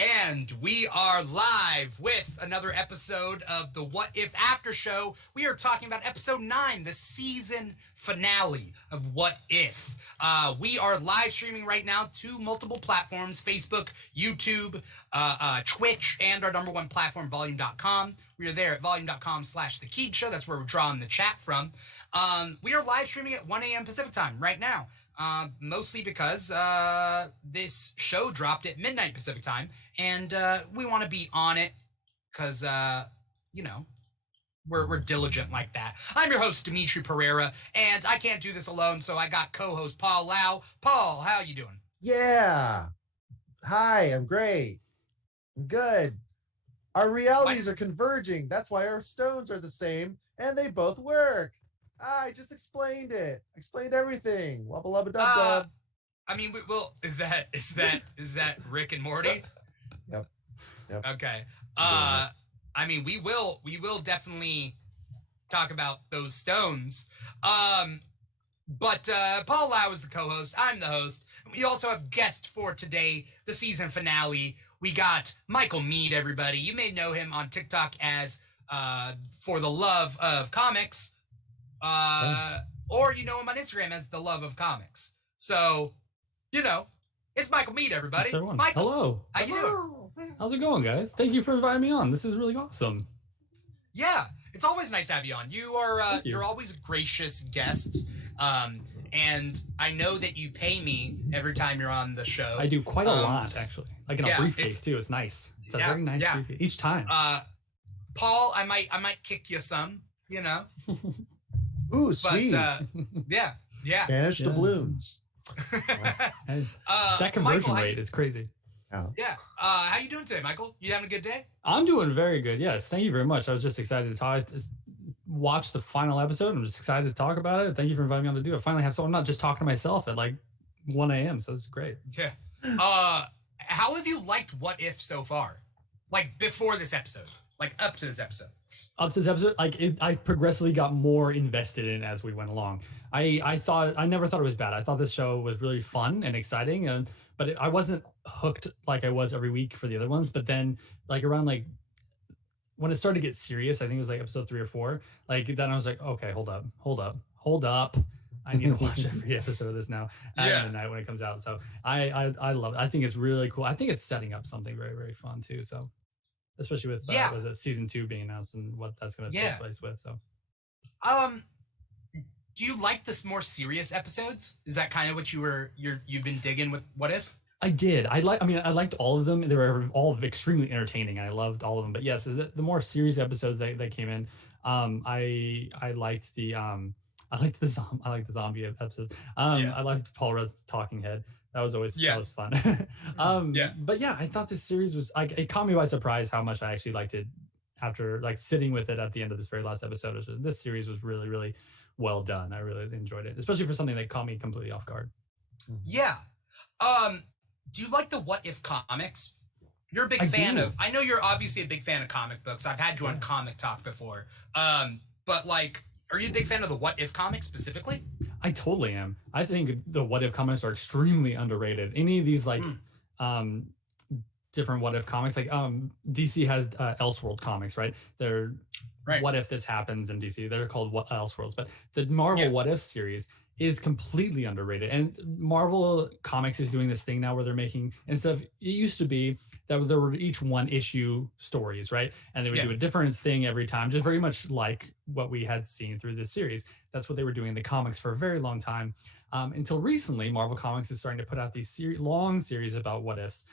And we are live with another episode of the What If Aftershow. We are talking about episode 9, the season finale of What If. We are live streaming right now to multiple platforms: Facebook, YouTube, Twitch, and our number one platform, volume.com. We are there at volume.com/The Show. That's where we're drawing the chat from. We are live streaming at 1 a.m. Pacific time right now. Mostly because this show dropped at midnight Pacific time, and we want to be on it because, you know, we're diligent like that. I'm your host, Dimitri Pereira, and I can't do this alone, so I got co-host Paul Lau. Paul, how you doing? Yeah. Hi, I'm great. I'm good. Our realities are converging. That's why our stones are the same, and they both work. I just explained it. Explained everything. Wubba lubba dub dub. I mean, is that Rick and Morty? Yep. Okay. I mean, we will definitely talk about those stones. But Paul Lau is the co-host. I'm the host. We also have guest for today, the season finale. We got Michael Mead, everybody. You may know him on TikTok as For the Love of Comics. Or you know him on Instagram as The Love of Comics. So, you know, it's Michael Mead, everybody. Michael, hello. How you doing? How's it going, guys? Thank you for inviting me on. This is really awesome. Yeah, it's always nice to have you on. You are you're always a gracious guest. And I know that you pay me every time you're on the show. I do quite a lot, actually. Like in a briefcase too. It's nice. It's a very nice briefcase each time. Paul, I might kick you some, you know. Ooh, sweet. Yeah. Spanish doubloons. That conversion rate is crazy. Yeah. How you doing today, Michael? You having a good day? I'm doing very good. Yes. Thank you very much. I was just excited to watch the final episode. I'm just excited to talk about it. Thank you for inviting me on to do it. I finally have someone, not just talking to myself at like 1 a.m. So it's great. Yeah. How have you liked What If so far? Like before this episode, like up to this episode. Up to this episode, I progressively got more invested in it as we went along. I never thought it was bad. I thought this show was really fun and exciting, but I wasn't hooked like I was every week for the other ones. But then, like around like when it started to get serious, I think it was like episode 3 or 4. Like then I was like, okay, hold up. I need to watch every episode of this now at midnight when it comes out. So I love it. I think it's really cool. I think it's setting up something very, very fun too. So. Especially with was it season 2 being announced and what that's going to take place with. So, do you like the more serious episodes? Is that kind of what you've been digging with What If? I did. I liked all of them. They were all extremely entertaining. I loved all of them. But yes, the more serious episodes that came in, I liked the zombie episodes. I liked Paul Rudd's talking head. That was always that was fun. But yeah, I thought this series was it caught me by surprise how much I actually liked it after like sitting with it at the end of this very last episode. This series was really, really well done. I really enjoyed it, especially for something that caught me completely off guard. Yeah. Do you like the What If comics? You're a big fan of. I know you're obviously a big fan of comic books. I've had you on Comic Talk before. But like, are you a big fan of the What If comics specifically? I totally am. I think the What If comics are extremely underrated. Any of these like different What If comics, like DC has Elseworld comics, right? They're What If this happens in DC? They're called Elseworlds. But the Marvel What If series is completely underrated. And Marvel Comics is doing this thing now where they're making, instead of, it used to be that there were each one issue stories, right? And they would do a different thing every time, just very much like what we had seen through this series. That's what they were doing in the comics for a very long time. Until recently, Marvel Comics is starting to put out these long series about what ifs,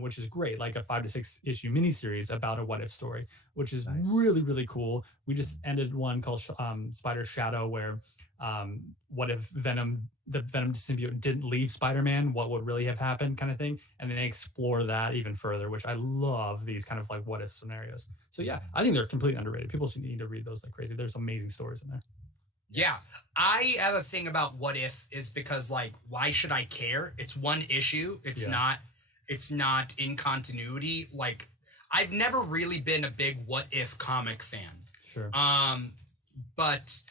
which is great, like a 5 to 6 issue miniseries about a what if story, which is really, really cool. We just ended one called Spider Shadow, where what if the Venom symbiote didn't leave Spider-Man, what would really have happened, kind of thing. And then they explore that even further, which I love, these kind of like what if scenarios. So yeah, I think they're completely underrated. People should need to read those like crazy. There's amazing stories in there. Yeah, I have a thing about What If is because, like, why should I care? It's one issue. It's not in continuity. Like, I've never really been a big What If comic fan. Sure. But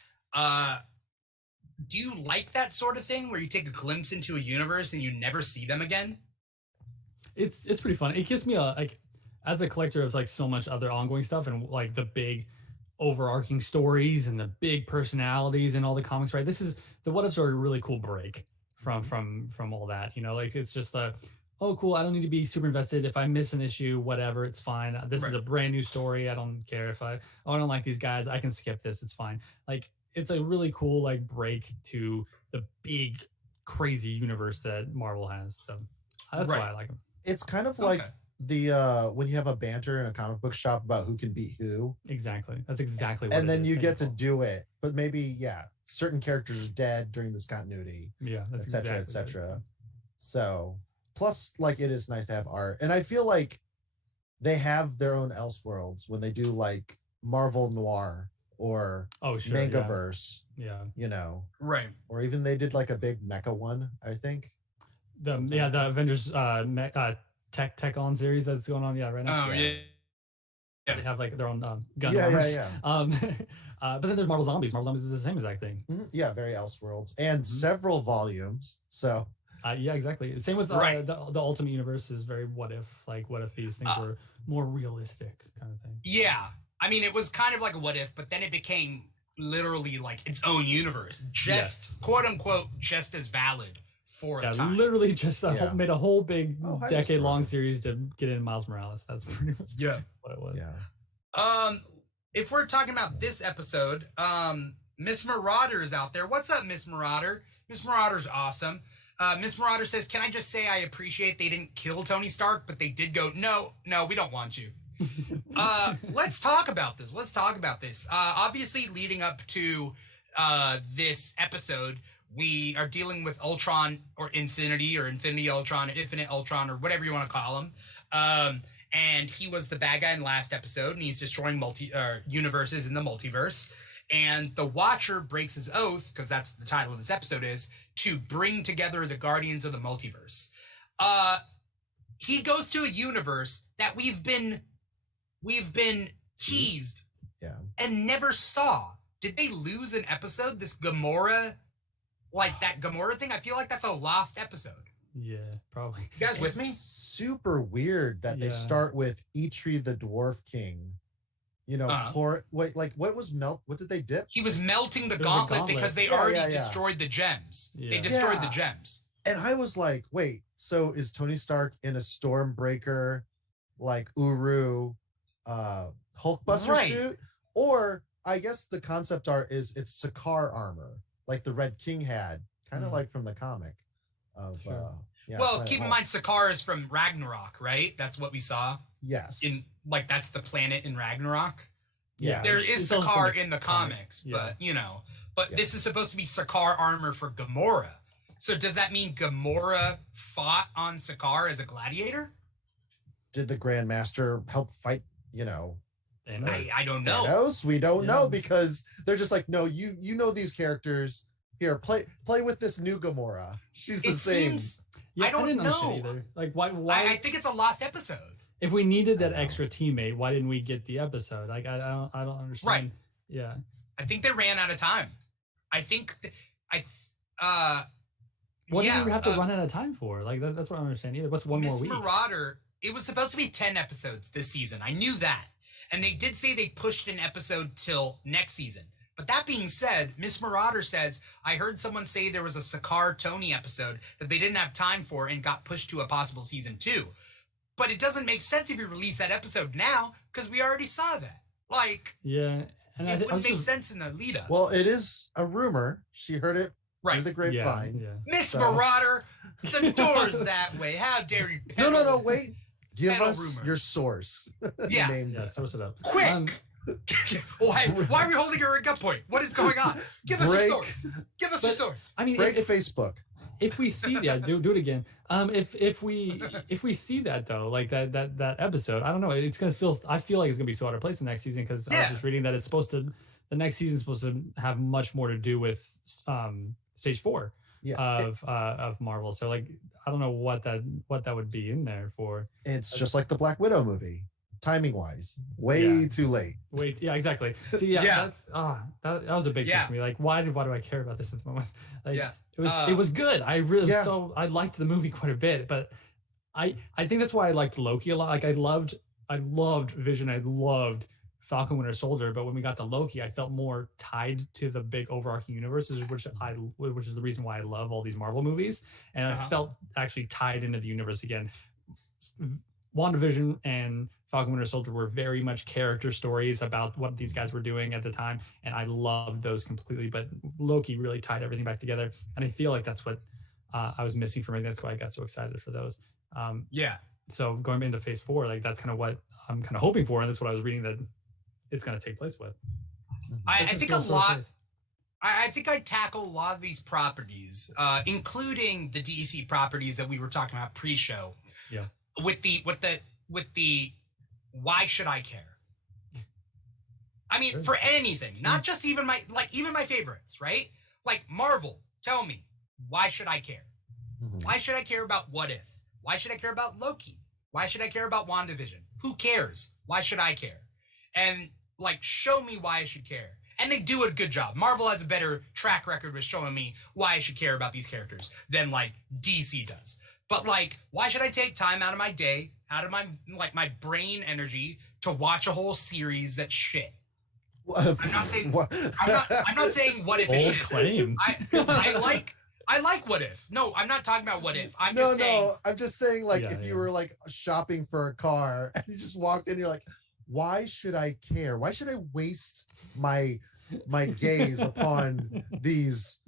do you like that sort of thing where you take a glimpse into a universe and you never see them again? It's pretty fun. It gives me a like as a collector of like so much other ongoing stuff and like the big overarching stories and the big personalities and all the comics, right? This is the what ifs are a really cool break from all that, you know, like it's just oh cool, I don't need to be super invested. If I miss an issue, whatever, it's fine. This is a brand new story. I don't care if I don't like these guys, I can skip this, it's fine. Like it's a really cool like break to the big crazy universe that Marvel has. So that's why I like them. It's kind of like the when you have a banter in a comic book shop about who can beat who. Exactly. That's exactly what and then is. you get to do it. But maybe, certain characters are dead during this continuity. Yeah, that's etc. etc. So plus like it is nice to have art. And I feel like they have their own Elseworlds when they do like Marvel Noir or Mangaverse. Yeah. You know. Right. Or even they did like a big mecha one, I think. The Avengers Tech On series that's going on right now. Oh yeah. They have like their own gun armors. But then there's Marvel Zombies. Marvel Zombies is the same exact thing. Yeah, very Elseworlds and several volumes. So yeah, exactly. Same with the Ultimate Universe is very what if these things were more realistic kind of thing. Yeah, I mean it was kind of like a what if, but then it became literally like its own universe, just quote unquote just as valid for a time. Literally just made a whole big decade-long series to get in Miles Morales. That's pretty much what it was. Yeah. If we're talking about this episode, Miss Marauder is out there. What's up, Miss Marauder? Miss Marauder's awesome. Miss Marauder says, "Can I just say I appreciate they didn't kill Tony Stark, but they did go, no, we don't want you." Let's talk about this. Obviously, leading up to this episode, we are dealing with Ultron or Infinity Ultron, Infinite Ultron, or whatever you want to call him. And he was the bad guy in the last episode, and he's destroying universes in the multiverse. And the Watcher breaks his oath, because that's what the title of this episode is, to bring together the Guardians of the Multiverse. He goes to a universe that we've been teased and never saw. Did they lose an episode? This Gamora, like that Gamora thing? I feel like that's a lost episode. Yeah, probably. You guys with me? Super weird that they start with Eitri the Dwarf King. You know, what did they dip? He was melting the gauntlet because they already destroyed the gems. Yeah. They destroyed the gems. And I was like, wait, so is Tony Stark in a Stormbreaker, like Uru, Hulkbuster suit? Or I guess the concept art is it's Sakaar armor, like the Red King had, kind of like from the comic of well, keep in mind Sakaar is from Ragnarok, right? That's what we saw. Yes. That's the planet in Ragnarok. Yeah. There is Sakaar in the comics, but this is supposed to be Sakaar armor for Gamora. So does that mean Gamora fought on Sakaar as a gladiator? Did the Grandmaster help fight, I don't know. Thanos? We don't know because they're just like, no, you know these characters. Here, play with this new Gamora. She's the same. I don't know either. Like why? I think it's a lost episode. If we needed that extra teammate, why didn't we get the episode? Like I don't understand. Right. Yeah. I think they ran out of time. What did we have to run out of time for? Like that's what I don't understand either. What's one more week? Marauder. It was supposed to be 10 episodes this season. I knew that, and they did say they pushed an episode till next season. But that being said, Miss Marauder says, I heard someone say there was a Sakaar Tony episode that they didn't have time for and got pushed to a possible season 2. But it doesn't make sense if you release that episode now because we already saw that. Like, and it wouldn't make sense in the lead up. Well, it is a rumor. She heard it through the grapevine. Yeah. Miss Marauder, the door's that way. How dare you? No, wait. Give us your source. Source it up. Quick. Why are we holding her at gunpoint? What is going on? Give us your source. Give us your source. I mean, break Facebook. If we see do it again. If we see that though, like that episode, I don't know. It's gonna feel. I feel like it's gonna be so out of place the next season because I was just reading that it's supposed to. The next season's supposed to have much more to do with stage 4 of Marvel. So like I don't know what that would be in there for. It's just like the Black Widow movie. Timing wise, way too late. Exactly. See, that's that was a big thing for me. Like, why do I care about this at the moment? Like, it was good. I really I liked the movie quite a bit, but I think that's why I liked Loki a lot. Like I loved Vision. I loved Falcon Winter Soldier, but when we got to Loki, I felt more tied to the big overarching universes, which is the reason why I love all these Marvel movies. And I felt actually tied into the universe again. WandaVision and Falcon Winter Soldier were very much character stories about what these guys were doing at the time, and I loved those completely. But Loki really tied everything back together, and I feel like that's what I was missing from it. That's why I got so excited for those. So going into Phase 4, like that's kind of what I'm kind of hoping for, and that's what I was reading that it's going to take place with. I think a lot. I think I tackle a lot of these properties, including the DC properties that we were talking about pre-show. Yeah. With the why should I care? I mean, for anything, not just even my favorites, right? Like Marvel, tell me, why should I care? Why should I care about What If? Why should I care about Loki? Why should I care about WandaVision? Who cares? Why should I care? And like, show me why I should care. And they do a good job. Marvel has a better track record with showing me why I should care about these characters than like DC does. But like, why should I take time out of my day, out of my brain energy to watch a whole series that's shit? I'm not saying I'm not saying What If is shit. Claim. I like What If. No, I'm not talking about What If. I'm just saying like if you were like shopping for a car and you just walked in, you're like, why should I care? Why should I waste my gaze upon these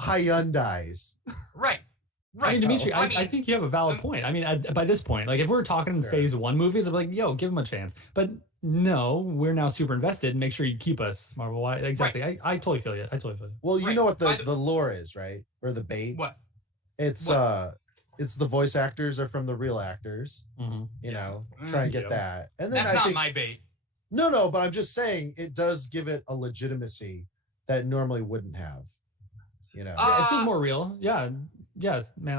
Hyundais? Right. I mean, Dimitri, I think you have a valid point. I mean, by this point, like if we're talking Phase 1 movies, I'm like, yo, give them a chance. But no, we're now super invested. Make sure you keep us, Marvel. Why? Exactly. I totally feel you. Well, you know what the lore is, right? Or the bait? What? It's the voice actors are from the real actors. You know, try and get that. And then that's not my bait. No, but I'm just saying it does give it a legitimacy that it normally wouldn't have. You know, it feels more real. Yeah. Yes, man.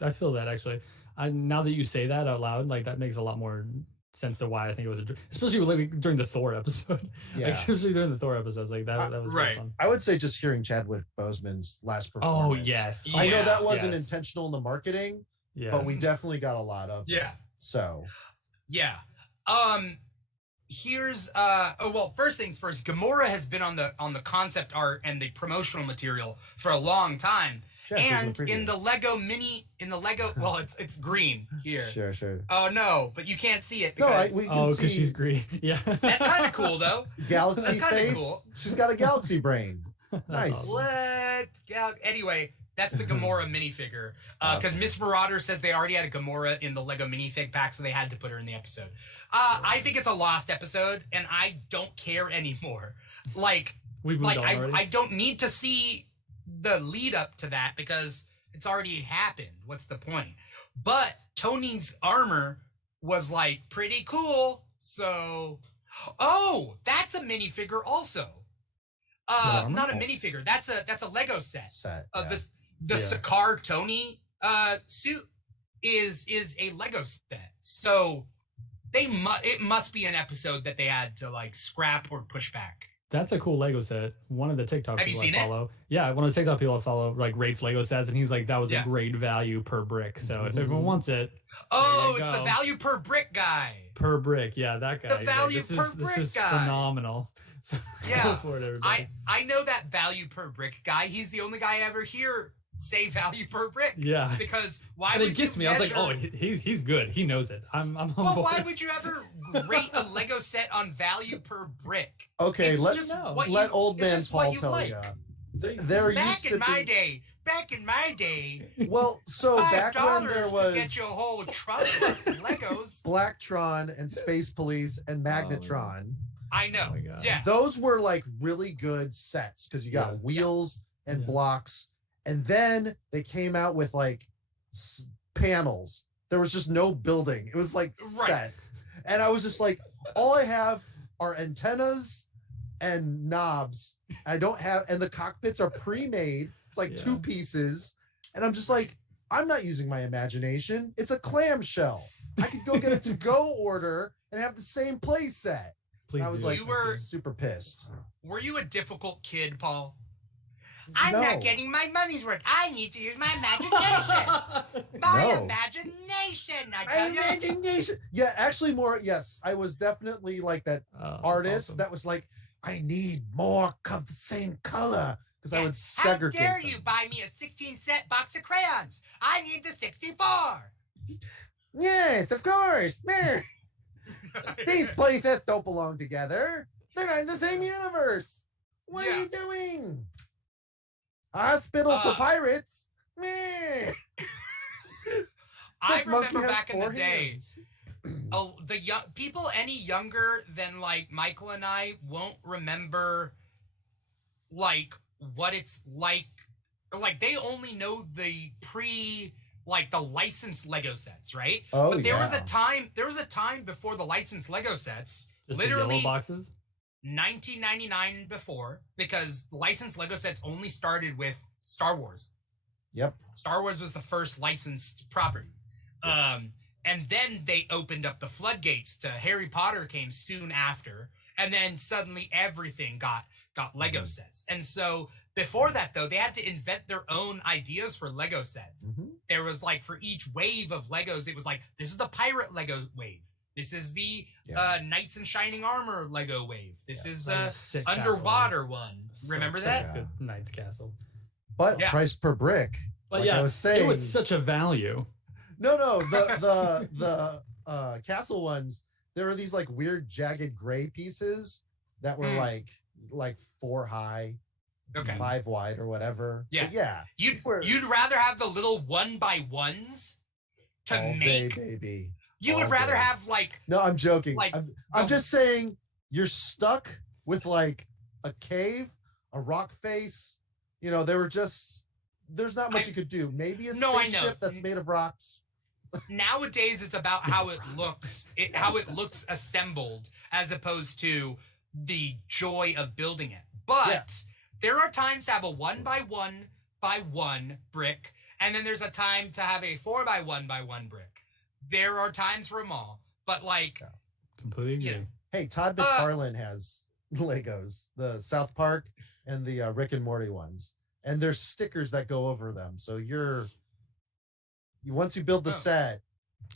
I feel that actually. Now that you say that out loud, like that makes a lot more sense to why I think it was especially during the Thor episode. Yeah. Like, especially during the Thor episodes, like that was really fun. I would say just hearing Chadwick Boseman's last performance. Oh yes, I know that wasn't intentional in the marketing, but we definitely got a lot of it. So here's first things first, Gamora has been on the concept art and the promotional material for a long time. And in the Lego, well, it's green here. Sure. Oh no, but you can't see it because we can see. She's green. Yeah, that's kind of cool though. Galaxy face. Cool. She's got a galaxy brain. Nice. What? Anyway, that's the Gamora minifigure. Because Miss Marauder says they already had a Gamora in the Lego minifig pack, so they had to put her in the episode. I think it's a lost episode, and I don't care anymore. Like I don't need to see the lead up to that because it's already happened. What's the point? But Tony's armor was like pretty cool. So, that's a minifigure also. Not a minifigure. That's a Lego set. The Sakaar Tony suit is a Lego set. So it must be an episode that they had to like scrap or push back. That's a cool Lego set. One of the TikTok people I follow. Yeah, one of the TikTok people I follow like rates Lego sets, and he's like, that was a great value per brick. So if everyone wants it, it's the value per brick guy. Per brick, yeah, that guy. The value per brick guy. This is phenomenal. So yeah, I know that value per brick guy. He's the only guy I ever hear say value per brick. Yeah. Because why and would it gets me? Measure... I was like, he's good. He knows it. I'm on board. Why would you ever rate a Lego set on value per brick? Okay, let old man Paul tell you. Back in my day. Well, so back when there was to get you a whole trunk of Legos. Blacktron and Space Police and Magnetron. I know. Oh my God. Yeah. Those were like really good sets because you got wheels and blocks. And then they came out with like panels. There was just no building. It was like sets. And I was just like, all I have are antennas and knobs. And the cockpits are pre-made. It's like 2 pieces. And I'm just like, I'm not using my imagination. It's a clamshell. I could go get a to-go order and have the same play set. I was like, super pissed. Were you a difficult kid, Paul? I'm not getting my money's worth. I need to use my imagination. Imagination. I tell you? Imagination. Yeah, actually more, yes. I was definitely like that artist awesome. that was like, I need more of the same color. Because I would segregate How dare them. you buy me a 16-cent box of crayons? I need the 64. Yes, of course. There. These places don't belong together. They're not in the same universe. What are you doing? Hospital for pirates? Meh. I remember back in the day, the young people any younger than like Michael and I won't remember like what it's like, or like they only know the the licensed Lego sets, right? Oh, but there was a time before the licensed Lego sets, Just literally the yellow boxes. 1999 and before, because licensed Lego sets only started with Star Wars. Yep. Star Wars was the first licensed property. And then they opened up the floodgates to Harry Potter came soon after, and then suddenly everything got Lego sets. And so before that, though, they had to invent their own ideas for Lego sets. There was like for each wave of Legos, it was like, this is the pirate Lego wave. This is the Knights in Shining Armor Lego wave. This is the underwater one. Remember that? Yeah. Knight's Castle. But price per brick. But like I was saying, it was such a value. No, the castle ones, there were these like weird jagged gray pieces that were like 4 high, 5 wide or whatever. Yeah. But yeah. You'd rather have the little 1x1s to all make. Day, baby. You would rather have like. No, I'm joking. Like, I'm just saying you're stuck with like a cave, a rock face. You know, there's not much you could do. Maybe a spaceship that's made of rocks. Nowadays, it's about how it looks, how it looks assembled, as opposed to the joy of building it. But there are times to have a 1x1x1 brick, and then there's a time to have a 4x1x1 brick. There are times for them all, but like, completely agree. You know, hey, Todd McFarlane has Legos, the South Park and the Rick and Morty ones, and there's stickers that go over them. So once you build the set,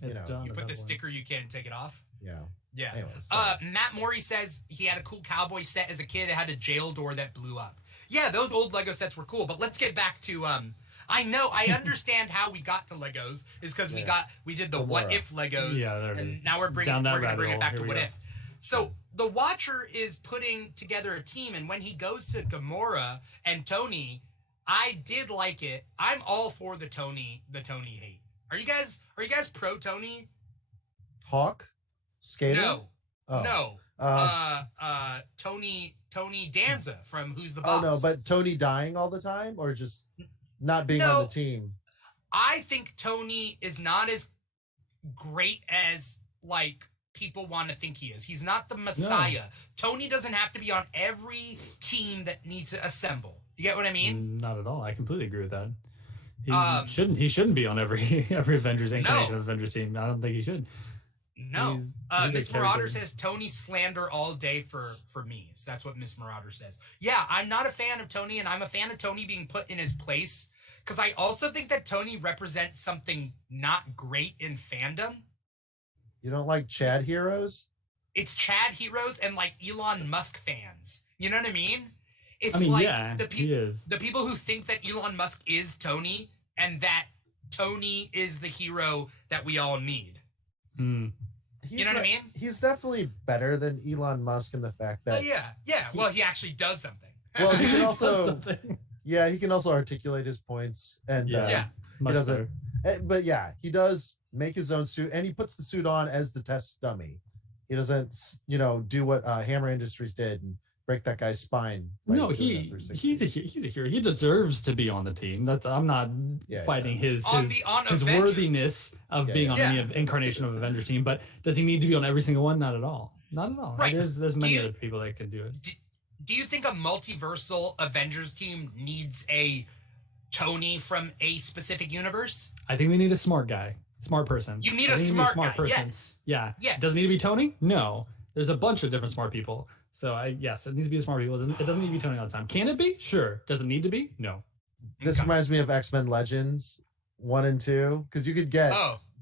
you put the sticker, you can't take it off. Yeah. Anyways, Matt Morey says he had a cool cowboy set as a kid. It had a jail door that blew up. Yeah, those old Lego sets were cool. But let's get back to I understand how we got to Legos is because we did the What If Legos. Yeah, there it is. Now we're going to bring it back to What go. If. So the Watcher is putting together a team, and when he goes to Gamora and Tony, I did like it. I'm all for the Tony hate. Are you guys pro Tony? Hawk? Skater? No. Tony Danza from Who's the Boss? Oh no, but Tony dying all the time, or just not being on the team? I think Tony is not as great as like people want to think he is. He's not the Messiah. No. Tony doesn't have to be on every team that needs to assemble. You get what I mean? Not at all. I completely agree with that. He shouldn't be on every Avengers incarnation of Avengers team. I don't think he should. No. Miss Marauder says Tony slander all day for me. So that's what Miss Marauder says. Yeah, I'm not a fan of Tony, and I'm a fan of Tony being put in his place, because I also think that Tony represents something not great in fandom. You don't like Chad heroes? It's Chad heroes and like Elon Musk fans. You know what I mean? It's the people who think that Elon Musk is Tony and that Tony is the hero that we all need. Mm. You know what I mean? He's definitely better than Elon Musk in the fact that well, he actually does something. Well, he can also he can also articulate his points, and he doesn't. But yeah, he does make his own suit, and he puts the suit on as the test dummy. He doesn't, do what Hammer Industries did and break that guy's spine. No, he's a hero. He deserves to be on the team. I'm not fighting his worthiness of being on any incarnation of Avengers team. But does he need to be on every single one? Not at all. Not at all. Right. There's many other people that can do it. Do you think a multiversal Avengers team needs a Tony from a specific universe? I think we need a smart guy, smart person. You need a smart person. Yes. Yeah. Yes. Does it need to be Tony? No. There's a bunch of different smart people. So yes, it needs to be a smart people. It doesn't need to be Tony all the time. Can it be? Sure. Does it need to be? No. This reminds me of X-Men Legends 1 and 2, because you could get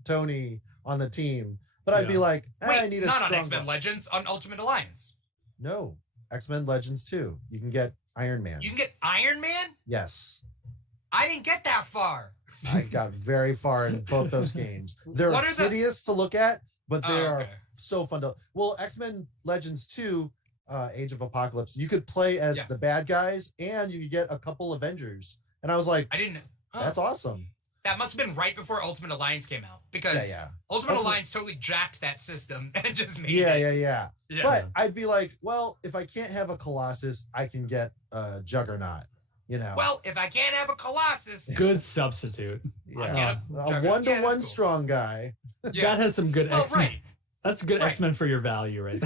Tony on the team. But I'd be like, wait, I need a not strong on X-Men one. Legends, on Ultimate Alliance. No, X-Men Legends 2. You can get Iron Man. You can get Iron Man? Yes. I didn't get that far. I got very far in both those games. They're hideous to look at, but they are so fun to. Well, X-Men Legends 2, Age of Apocalypse, you could play as the bad guys, and you could get a couple Avengers. And I was like, that's awesome. That must have been right before Ultimate Alliance came out, because Ultimate Alliance totally jacked that system and just made it. Yeah. But I'd be like, well, if I can't have a Colossus, I can get a Juggernaut. You know. Well, if I can't have a Colossus, good substitute. Yeah, a 1-to-1 cool. Strong guy. That has some good X-Men. Right. That's good X-Men for your value, right?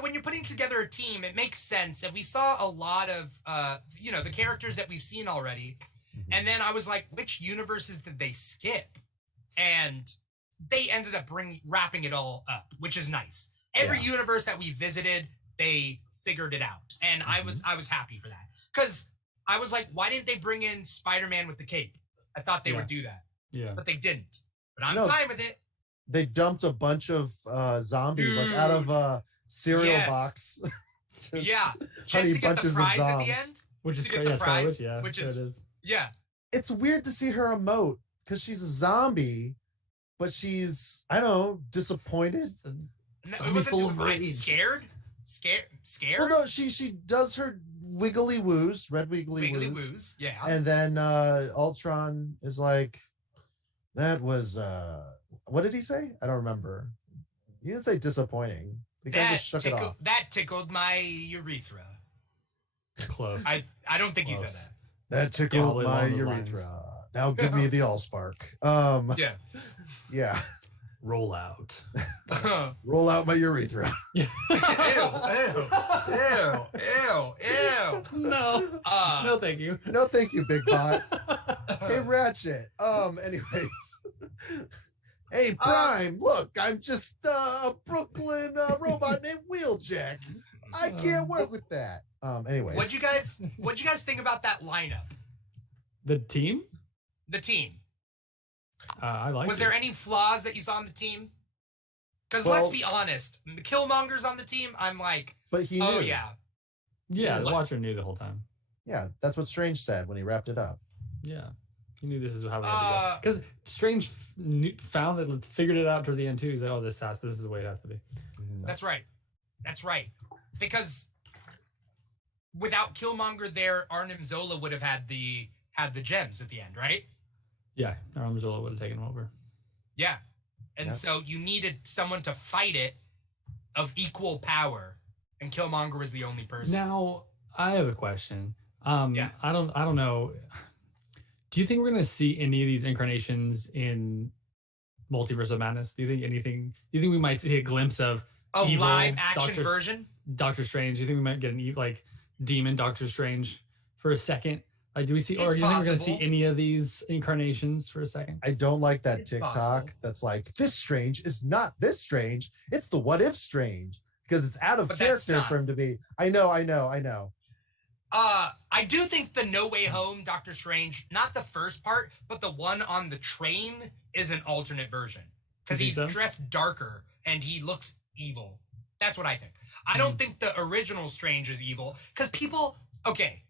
When you're putting together a team, it makes sense, and we saw a lot of the characters that we've seen already. And then I was like, which universes did they skip? And they ended up wrapping it all up, which is nice. Every universe that we visited, they figured it out, and I was happy for that, because I was like, why didn't they bring in Spider-Man with the cape? I thought they would do that, but they didn't. But I'm fine with it. They dumped a bunch of zombies like out of a cereal box. just to get the prize at the end, which is great. Which is It's weird to see her emote because she's a zombie, but she's disappointed. Scared. Well, no, she does her wiggly woos, red wiggly woos. Yeah. And then Ultron is like, that was what did he say? I don't remember. He didn't say disappointing. He kind of just shook it off. That tickled my urethra. Close. I don't think he said that. That tickled my urethra. Now give me the Allspark. Yeah. Roll out. Roll out my urethra. Ew. No. No, thank you. No, thank you, Big Bot. Hey, Ratchet. Anyways. Hey, Prime, look, I'm just a Brooklyn robot named Wheeljack. I can't work with that. Anyways. What'd you guys think about that lineup? The team? The team. I like. Was there any flaws that you saw on the team? Because let's be honest, the Killmonger's on the team. I'm like, but he knew. Oh yeah. The Watcher knew the whole time. Yeah, that's what Strange said when he wrapped it up. Yeah, he knew this is how we had to go. Because Strange figured it out towards the end too. He's like, oh, this is the way it has to be. That's right. Because without Killmonger there, Arnim Zola would have had the gems at the end, right? Yeah, Arnim Zola would have taken him over. Yeah. And so you needed someone to fight it of equal power, and Killmonger was the only person. Now, I have a question. I don't know. Do you think we're going to see any of these incarnations in Multiverse of Madness? Do you think we might see a glimpse of a evil live action version? Doctor Strange. Do you think we might get an demon Doctor Strange for a second? Like, do we see, or do you think we're going to see any of these incarnations for a second? I don't like that TikTok that's like, this Strange is not this Strange. It's the What If Strange, because it's out of character for him to be. I know. I do think the No Way Home Doctor Strange, not the first part, but the one on the train, is an alternate version, because he's dressed darker and he looks evil. That's what I think. I don't think the original Strange is evil, because people. Okay.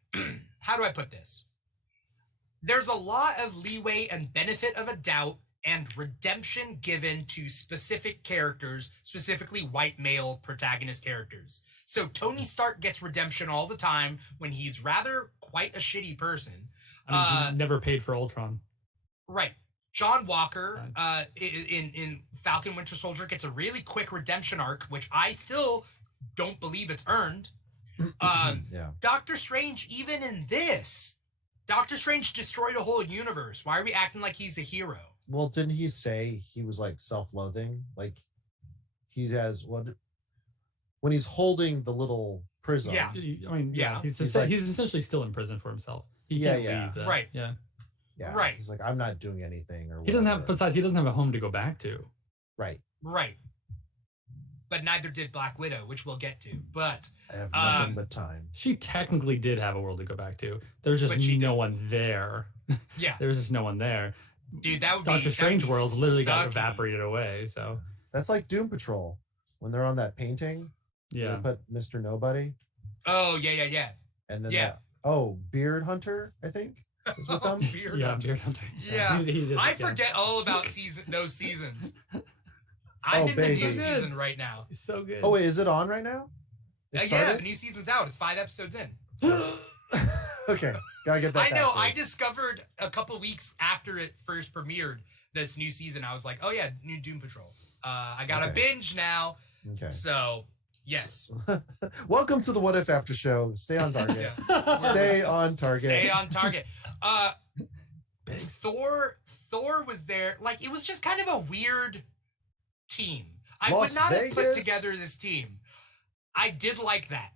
How do I put this? There's a lot of leeway and benefit of a doubt and redemption given to specific characters, specifically white male protagonist characters. So Tony Stark gets redemption all the time when he's rather quite a shitty person. I mean, he never paid for Ultron. Right. John Walker in Falcon Winter Soldier gets a really quick redemption arc, which I still don't believe it's earned. Doctor Strange, even in this, Doctor Strange destroyed a whole universe. Why are we acting like he's a hero? Well, didn't he say he was like self-loathing? Like he has when he's holding the little prism. Yeah, I mean, he's essentially still in prison for himself. He can't leave that. Right. Yeah. Right. He's like, I'm not doing anything, or he doesn't have. Besides, he doesn't have a home to go back to. Right. but neither did Black Widow, which we'll get to. But I have nothing but time. She technically did have a world to go back to. There's just no one there. Yeah. There's just no one there. Dude, that would Doctor Strange world literally got sucky. evaporated away. So That's like Doom Patrol when they're on that painting. yeah. They put Mr. Nobody. Oh, yeah. And then Yeah. Beard Hunter, I think, is with them. Beard Yeah, Hunter. Beard Hunter. Yeah. He just, I forget all about those seasons. I'm in the baby. new season right now. He's so good. Oh wait, is it on right now? It Yeah, started? the new season's out. It's 5 episodes in. Okay, gotta get that. I know. back I discovered a couple weeks after it first premiered this new season. I was like, oh yeah, new Doom Patrol. I got a binge now. Okay. So yes. Welcome to the What If After Show. Stay on target. Yeah. Stay on target. Stay on target. Thor was there. Like, it was just kind of a weird team. I Las would not have put Vegas. together this team. I did like that.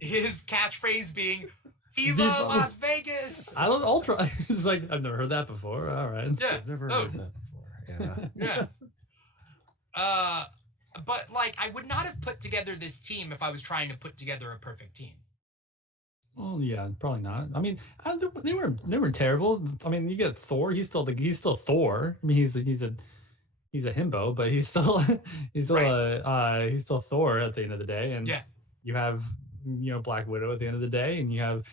His catchphrase being "Viva Las Vegas." I love Ultron. It's like, I've never heard that before. All right. Yeah. I've never heard that before. Yeah. Yeah. But like, I would not have put together this team if I was trying to put together a perfect team. Well, yeah, probably not. I mean, they weren't terrible. I mean, you get Thor. He's still Thor. I mean, he's a himbo, but he's still Right. he's still Thor at the end of the day. And Yeah. you have Black Widow at the end of the day, and you have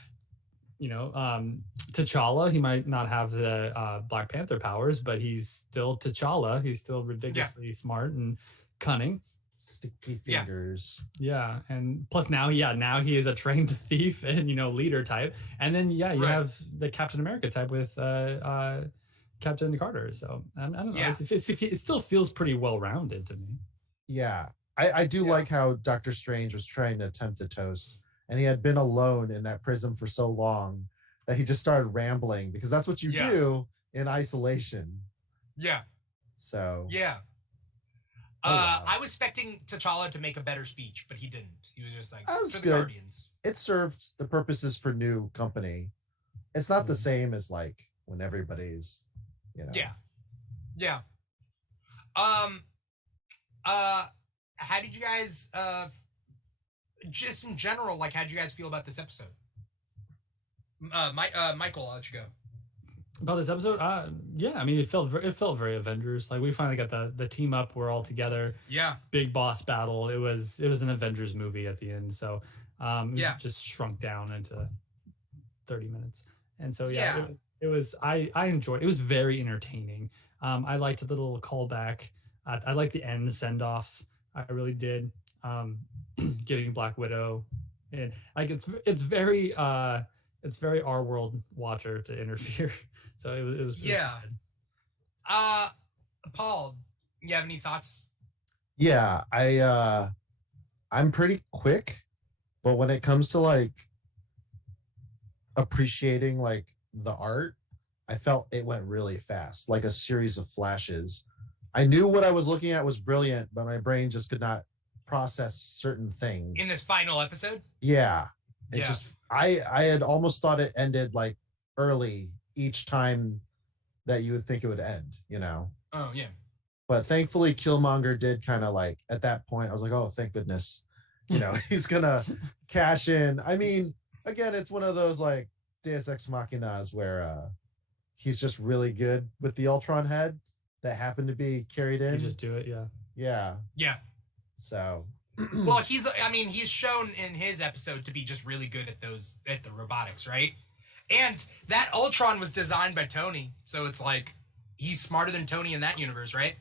T'Challa. He might not have the Black Panther powers, but he's still T'Challa. He's still ridiculously smart and cunning. Sticky fingers. Yeah, and plus now he is a trained thief and leader type, and then you Right. have the Captain America type with Captain Carter. So I don't know. Yeah. It still feels pretty well rounded to me. Yeah. I do like how Doctor Strange was trying to tempt a toast, and he had been alone in that prison for so long that he just started rambling, because that's what you do in isolation. Yeah. So Yeah. wow. I was expecting T'Challa to make a better speech, but he didn't. He was just like, That was for the good. Guardians. it served the purposes for new company. It's not the Mhm. same as like when everybody's, Yeah. Yeah. How did you guys, just in general, like, how did you guys feel about this episode? Michael, I'll let you go. About this episode, yeah, I mean, it felt very Avengers. Like, we finally got the team up. We're all together. Yeah. Big boss battle. It was an Avengers movie at the end. So it was just shrunk down into 30 minutes. And so it was. I enjoyed. It was very entertaining. I liked the little callback. I liked the end send-offs. I really did. Giving Black Widow, and like it's very our world watcher to interfere. So it was really good. Paul, you have any thoughts? Yeah, I'm pretty quick, but when it comes to like appreciating like the art, I felt it went really fast, like a series of flashes. I knew what I was looking at was brilliant, but my brain just could not process certain things. In this final episode? Yeah. I had almost thought it ended like early each time that you would think it would end, Oh, yeah. But thankfully Killmonger did kind of like, at that point I was like, oh, thank goodness, he's gonna cash in. I mean, again, it's one of those like Deus Ex Machinas where he's just really good with the Ultron head that happened to be carried in. You just do it. Yeah. So Well, he's shown in his episode to be just really good at the robotics, right? And that Ultron was designed by Tony, so it's like he's smarter than Tony in that universe, right?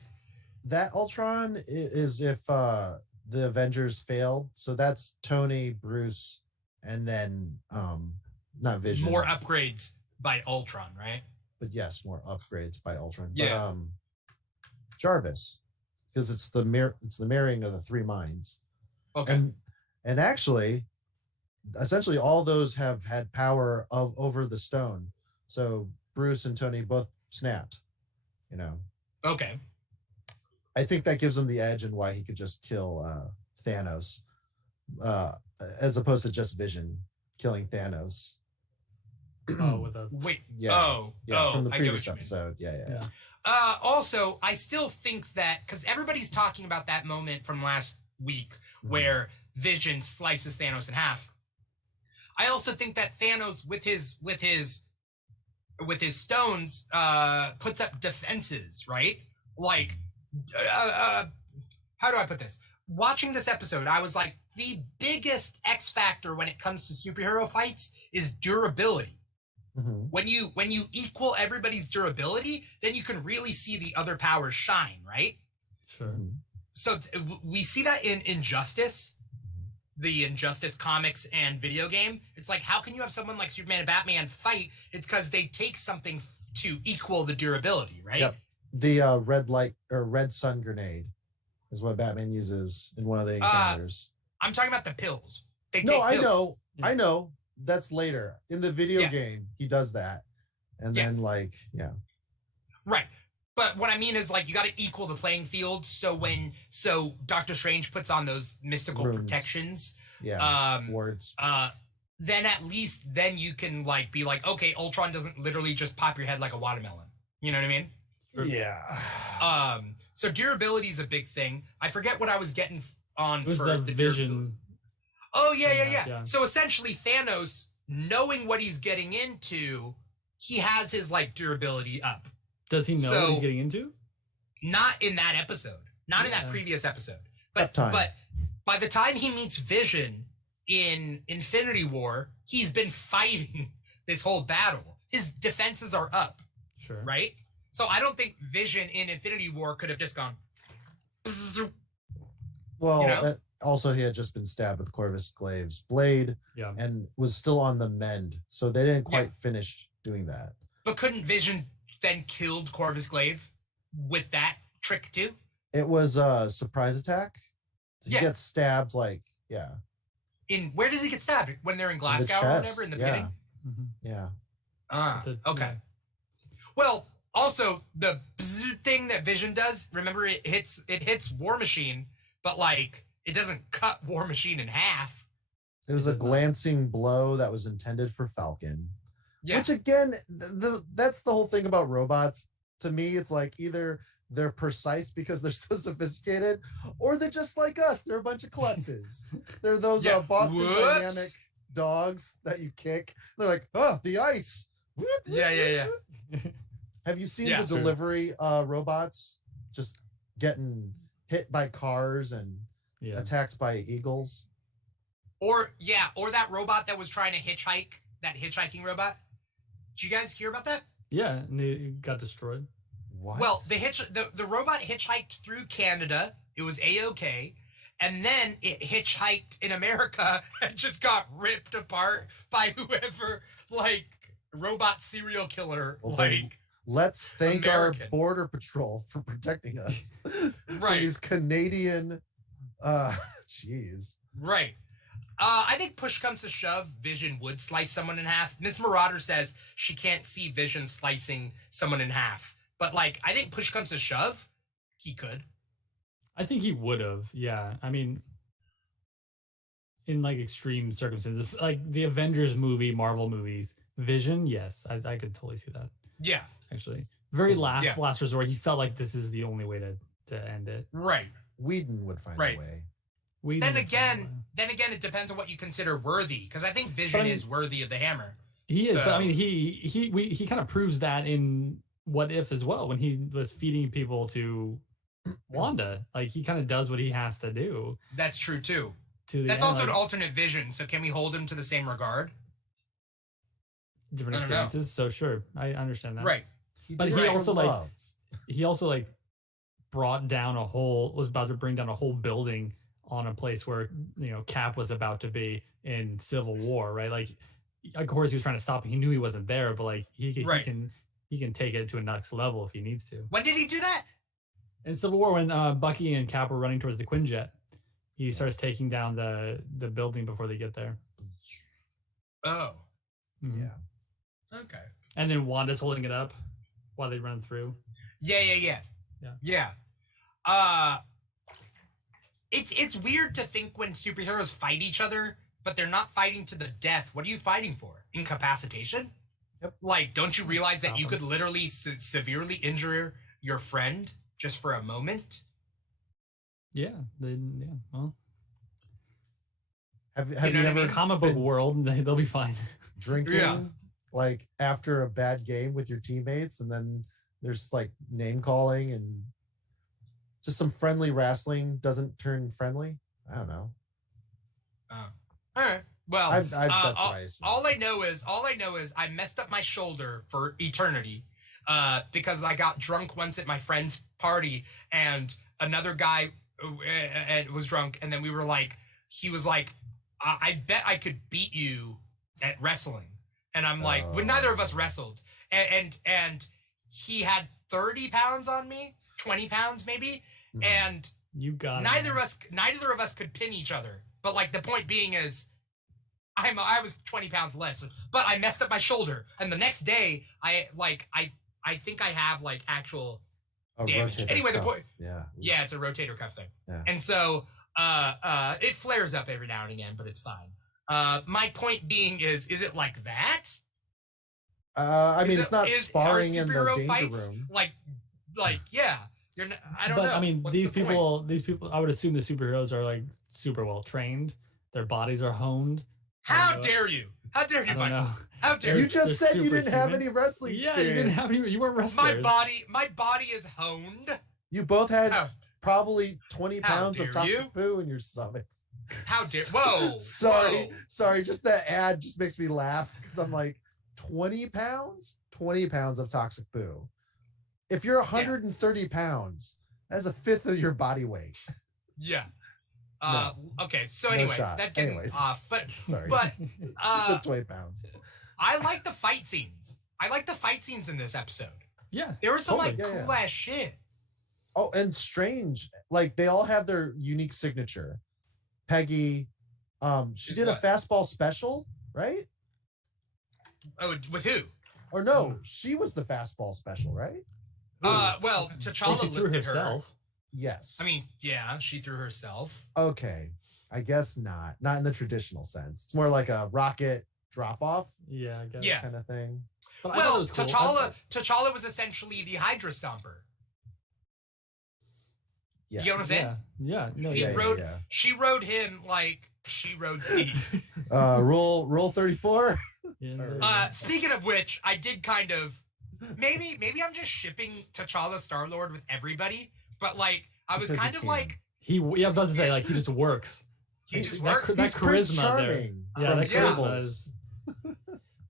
that Ultron is if the Avengers failed. So that's Tony, Bruce, and then not Vision. More upgrades by Ultron, right? But yes, more upgrades by Ultron. Yeah. But Jarvis, because it's the marrying of the three minds. Okay. And actually, essentially all those have had power over the stone. So Bruce and Tony both snapped, Okay. I think that gives him the edge and why he could just kill Thanos, as opposed to just Vision killing Thanos. Oh, with a Wait. Yeah. From the I get previous what you mean. episode. Yeah. Also, I still think that because everybody's talking about that moment from last week where Vision slices Thanos in half. I also think that Thanos with his stones puts up defenses, right? Like how do I put this? Watching this episode, I was like, the biggest X factor when it comes to superhero fights is durability. When you equal everybody's durability, then you can really see the other powers shine, right? Sure. So we see that in Injustice, the Injustice comics and video game. It's like, how can you have someone like Superman and Batman fight? It's because they take something to equal the durability, right? Yep. The red light or red sun grenade is what Batman uses in one of the encounters. I'm talking about the pills. They no, take I pills. know. I know. That's later. In the video game, he does that. And then Right. But what I mean is, like, you got to equal the playing field. So Doctor Strange puts on those mystical protections. Yeah. Words. Then at least then you can like be like, okay, Ultron doesn't literally just pop your head like a watermelon. You know what I mean? Yeah. So durability is a big thing. I forget what I was getting on for the Vision. Oh yeah. So essentially, Thanos, knowing what he's getting into, he has his like durability up. Does he know what he's getting into? Not in that episode. Not in that previous episode. But by the time he meets Vision in Infinity War, he's been fighting this whole battle. His defenses are up. Sure. Right? So I don't think Vision in Infinity War could have just gone. Well, also he had just been stabbed with Corvus Glaive's blade and was still on the mend. So they didn't quite finish doing that. But couldn't Vision then killed Corvus Glaive with that trick too? It was a surprise attack. He gets stabbed In where does he get stabbed? When they're in Glasgow or whatever in the beginning? Yeah. Okay. Well, also the thing that Vision does, remember it hits War Machine, but like it doesn't cut War Machine in half. It was a glancing blow that was intended for Falcon. Yeah. Which again, that's the whole thing about robots. To me, it's like either they're precise because they're so sophisticated, or they're just like us. They're a bunch of klutzes. They're those Boston Dynamic dogs that you kick. They're like, oh, the ice. Yeah. Have you seen the delivery robots just getting hit by cars and attacked by eagles? Or that robot that was trying to hitchhike, that hitchhiking robot. Did you guys hear about that? Yeah, and they got destroyed. What? Well, the robot hitchhiked through Canada. It was A-OK. And then it hitchhiked in America and just got ripped apart by whoever, like, robot serial killer, let's thank American. Our border patrol for protecting us. Right. These Canadian, jeez. Right. I think push comes to shove, Vision would slice someone in half. Miss Marauder says she can't see Vision slicing someone in half. But, like, I think push comes to shove, he could. I think he would have, yeah. I mean, in, like, extreme circumstances. Like, the Avengers movie, Marvel movies, Vision, yes. I could totally see that. Yeah. Actually. Very last resort. He felt like this is the only way to end it. Right. Whedon would find a way. Then again, it depends on what you consider worthy. Because I think Vision is worthy of the hammer. He is, but I mean, he kind of proves that in What If as well, when he was feeding people to Wanda. Like, he kind of does what he has to do. That's true too. That's also an alternate vision. So can we hold him to the same regard? Different experiences. So sure, I understand that. Right. But he also like brought down was about to bring down a whole building on a place where, you know, Cap was about to be in Civil War, right? Like, of course he was trying to stop him. He knew he wasn't there, but like he can take it to a next level if he needs to. When did he do that? In Civil War, when Bucky and Cap were running towards the Quinjet, he starts taking down the building before they get there. Oh. Mm-hmm. Yeah. Okay. And then Wanda's holding it up while they run through. Yeah. It's weird to think when superheroes fight each other, but they're not fighting to the death. What are you fighting for? Incapacitation? Yep. Like, don't you realize that you could literally severely injure your friend just for a moment? Yeah, well, Have You you know what I ever mean? comic book been world, they'll be fine. drinking Yeah. like after a bad game with your teammates, and then there's like name calling and just some friendly wrestling doesn't turn friendly? I don't know. All right. Well, That's what I assume. all I know is I messed up my shoulder for eternity, because I got drunk once at my friend's party, and another guy was drunk, and then he was like, I bet I could beat you at wrestling, and I'm like, well, neither of us wrestled, and he had 30 pounds on me, 20 pounds maybe, and You got neither of us could pin each other. But like the point being is, I was 20 pounds less, but I messed up my shoulder, and the next day I think I have like actual damage. Rotator Anyway, the cuff. point, Yeah. it's a rotator cuff thing, Yeah. and so it flares up every now and again, but it's fine. My point being is it like that? I mean, it's not sparring in the superhero danger fights room. like yeah. You're not, I don't but know. I mean, What's these the point? people, I would assume the superheroes are like super well trained. Their bodies are honed. How dare you? How dare I you, don't Michael? know. How dare You you? just said you didn't have superhuman. any wrestling Yeah, experience. you didn't have any. You weren't wrestlers. My body is honed. You both had How, probably 20 How pounds of dare you? toxic poo in your stomachs. how dare? Whoa! Sorry, whoa. sorry. Just that ad just makes me laugh because I'm like, 20 pounds? 20 pounds of toxic poo. If you're 130 pounds, that's a fifth of your body weight. Yeah. No. Okay. So No anyway, shot. that's getting Anyways. off. But Sorry. but The 20 pounds. I like the fight scenes. I like the fight scenes in this episode. Yeah. There was some Totally, like yeah, cool ass shit. Oh, and strange. Like they all have their unique signature. Peggy, she Is did what? a fastball special, right? Oh, with who? Or no, she was the fastball special, right? Well, Well, T'Challa she threw lifted her. herself. Yes. I mean, yeah, she threw herself. Okay. I guess not. Not in the traditional sense. It's more like a rocket drop off Yeah, I guess. Yeah. kind of thing. But I thought it Well, was cool. T'Challa was essentially the Hydra Stomper. Yeah. You know what I'm saying? Yeah. No, He yeah. rode- She rode him like she rode Steve. Rule 34. Yeah, there you go. Speaking of which, I did kind of maybe I'm just shipping T'Challa Star-Lord with everybody, but like I was Because kind you of can. like I was about to say, like, he just works. he just That works. that He's Prince charisma there. Charming Yeah, from that Yeah. charisma Fables. is.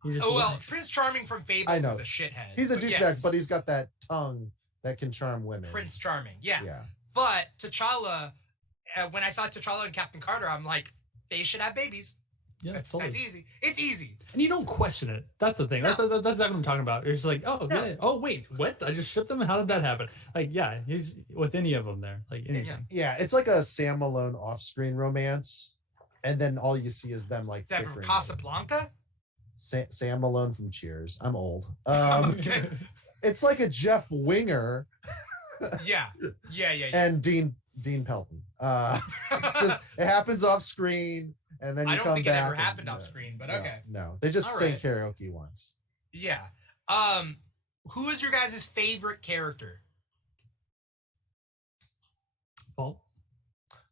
He just Oh well, works. Prince Charming from Fables I know. is a shithead. He's a but douchebag, yes, but he's got that tongue that can charm women. Prince Charming. Yeah. Yeah. But T'Challa, when I saw T'Challa and Captain Carter, I'm like, they should have babies. Yeah, That's totally. easy. It's easy. And you don't question it. That's the thing. No. That's what I'm talking about. It's just like, oh, No. yeah. Oh, wait, what? I just shipped them? How did that happen? Like, yeah, he's with any of them there. Like, anything. Yeah, it's like a Sam Malone off-screen romance, and then all you see is them like Is that from bickering. Casablanca? Sam Malone from Cheers. I'm old. Okay. It's like a Jeff Winger Yeah. and Dean Pelton. Just it happens off screen, and then you I don't come think back. it ever and- happened off screen, but no, okay. No, they just All sang right. karaoke once. Yeah. Who is your guys' favorite character? Well,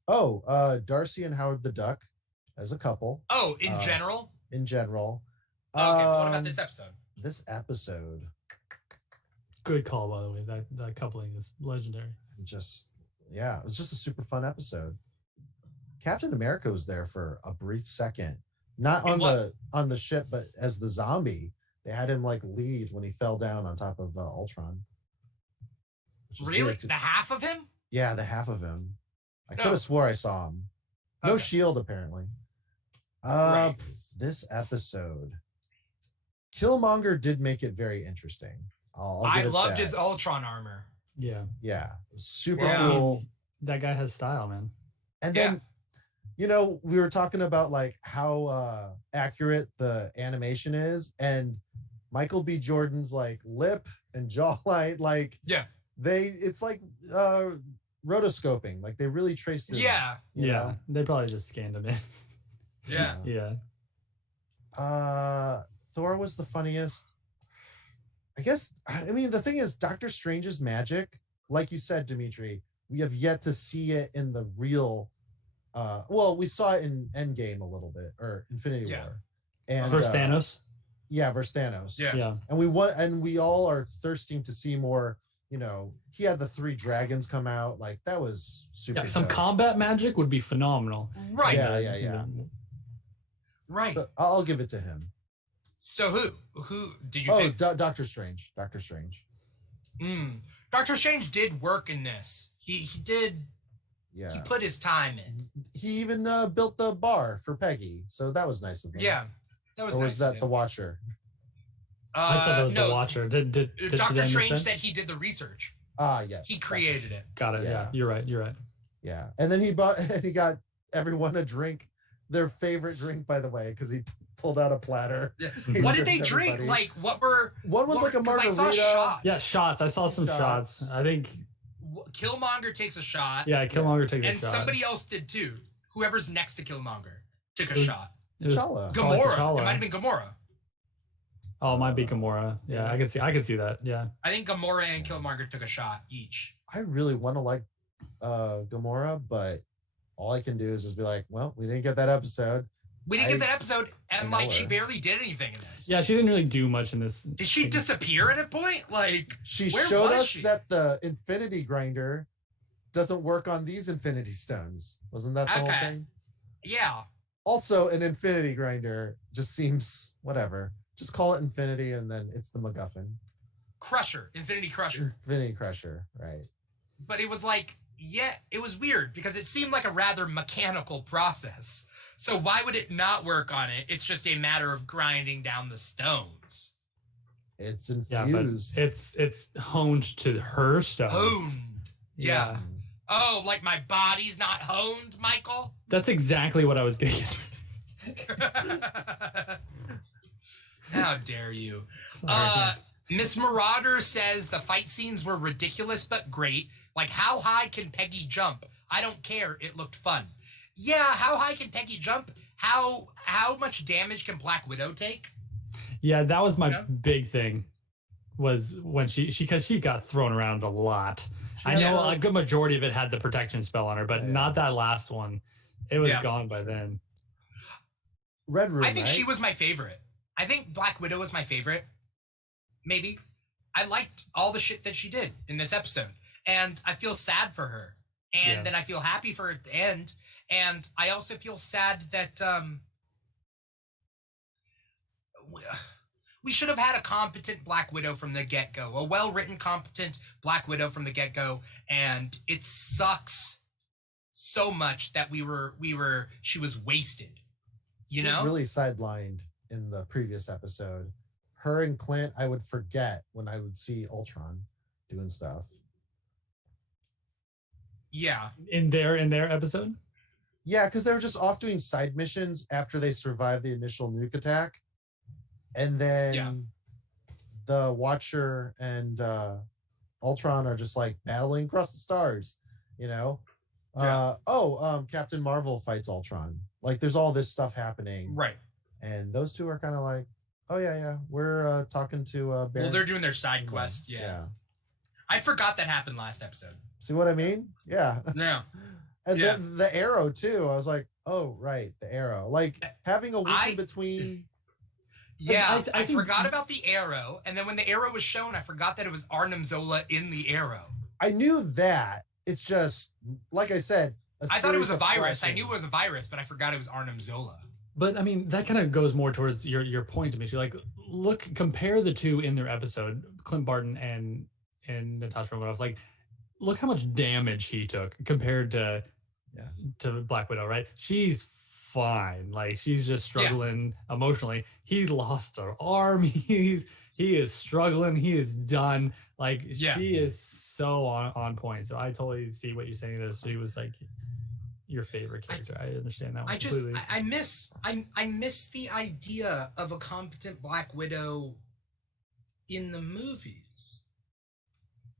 Oh, Darcy and Howard the Duck as a couple Oh, in general? in general. Okay, but what about Um, this episode? This episode, good call, by the way. That coupling is legendary. it was just a super fun episode. Captain America was there for a brief second, not In on what? the ship, but as the zombie. They had him like lead when he fell down on top of Ultron. Which is Really? weird. The half of him? Yeah, the half of him. I No. could have swore I saw him. No Okay. shield apparently. Right. This episode, Killmonger did make it very interesting. I'll I give it loved that. his Ultron armor. Yeah. Yeah, it was super Yeah. cool. That guy has style, man. And Yeah. then, we were talking about like how accurate the animation is, and Michael B. Jordan's like lip and jawline, like Yeah. it's like rotoscoping, like they really traced it. Yeah. you Yeah. know? They probably just scanned him in. Yeah. Yeah. Thor was the funniest. I guess. I mean, the thing is, Doctor Strange's magic, like you said, Dimitri, we have yet to see it in the real. Well, we saw it in Endgame a little bit, or Infinity War, and versus Thanos. Yeah, versus Thanos. Yeah. And we all are thirsting to see more. You know, he had the 3 dragons come out. Like, that was super. Yeah, some dope. combat magic would be phenomenal. Right. Yeah. Right. So I'll give it to him. So who did you pick? Doctor Strange. Doctor Strange. Doctor Strange did work in this. He did. Yeah. He put his time in. He even built the bar for Peggy, so that was nice of him. Yeah, that was. Or nice was that the Watcher? I thought that was the Watcher. Did Doctor Strange said he did the research? Yes. He created it. Got it. Yeah, you're right. Yeah, and then he got everyone a drink, their favorite drink, by the way, because he pulled out a platter. Yeah. What did they drink? Like, what were? One was like a margarita. I saw shots. Yeah, shots. I saw some shots. I think Killmonger takes a shot. Yeah, Killmonger takes a shot. And somebody else did too. Whoever's next to Killmonger took a shot. T'Challa. Gamora. It might have been Gamora. Oh, it might be Gamora. Yeah, I can see that. Yeah. I think Gamora and Killmonger took a shot each. I really want to like Gamora, but all I can do is just be like, well, we didn't get that episode. And like she barely did anything in this. Yeah, she didn't really do much in this. Did she disappear at a point? Like, she showed us that the Infinity Grinder doesn't work on these Infinity Stones. Wasn't that the whole thing? Yeah. Also, an Infinity Grinder just seems whatever. Just call it Infinity, and then it's the MacGuffin. Infinity Crusher. Infinity Crusher, right. But it was like, it was weird because it seemed like a rather mechanical process. So why would it not work on it? It's just a matter of grinding down the stones. It's infused. Yeah, but it's honed to her stones. Honed. Yeah. Oh, like my body's not honed, Michael? That's exactly what I was getting at. How dare you? Sorry. Miss Marauder says the fight scenes were ridiculous but great. Like, how high can Peggy jump? I don't care. It looked fun. Yeah, how high can Peggy jump? How much damage can Black Widow take? Yeah, that was my big thing. Was when she got thrown around a lot. I know a good majority of it had the protection spell on her, but not that last one. It was gone by then. Red Room. I think she was my favorite. I think Black Widow was my favorite. Maybe. I liked all the shit that she did in this episode. And I feel sad for her. And then I feel happy for her at the end. And I also feel sad that we should have had a competent Black Widow from the get-go. A well-written, competent Black Widow from the get-go. And it sucks so much that she was wasted. You know? She was really sidelined in the previous episode. Her and Clint, I would forget when I would see Ultron doing stuff. Yeah. In their episode? Yeah, because they were just off doing side missions after they survived the initial nuke attack. And then the Watcher and Ultron are just like battling across the stars, you know? Captain Marvel fights Ultron. Like, there's all this stuff happening. Right. And those two are kind of like, oh, yeah. We're talking to Baron. Well, they're doing their side quest. Yeah. I forgot that happened last episode. See what I mean? Yeah. Yeah. And then the arrow, too. I was like, oh, right. The arrow. Like, having a week in between. Yeah. I forgot about the arrow. And then when the arrow was shown, I forgot that it was Arnim Zola in the arrow. I knew that. It's just, like I said, I thought it was a virus. I knew it was a virus, but I forgot it was Arnim Zola. But I mean, that kind of goes more towards your point, Dimitri. Like, compare the two in their episode, Clint Barton and Natasha Romanoff. Like, look how much damage he took compared to Black Widow, right? She's fine. Like, she's just struggling emotionally. He lost her arm. He is struggling. He is done. Like, she is so on point. So I totally see what you're saying. That she was like your favorite character. I understand that one completely. I miss the idea of a competent Black Widow in the movies.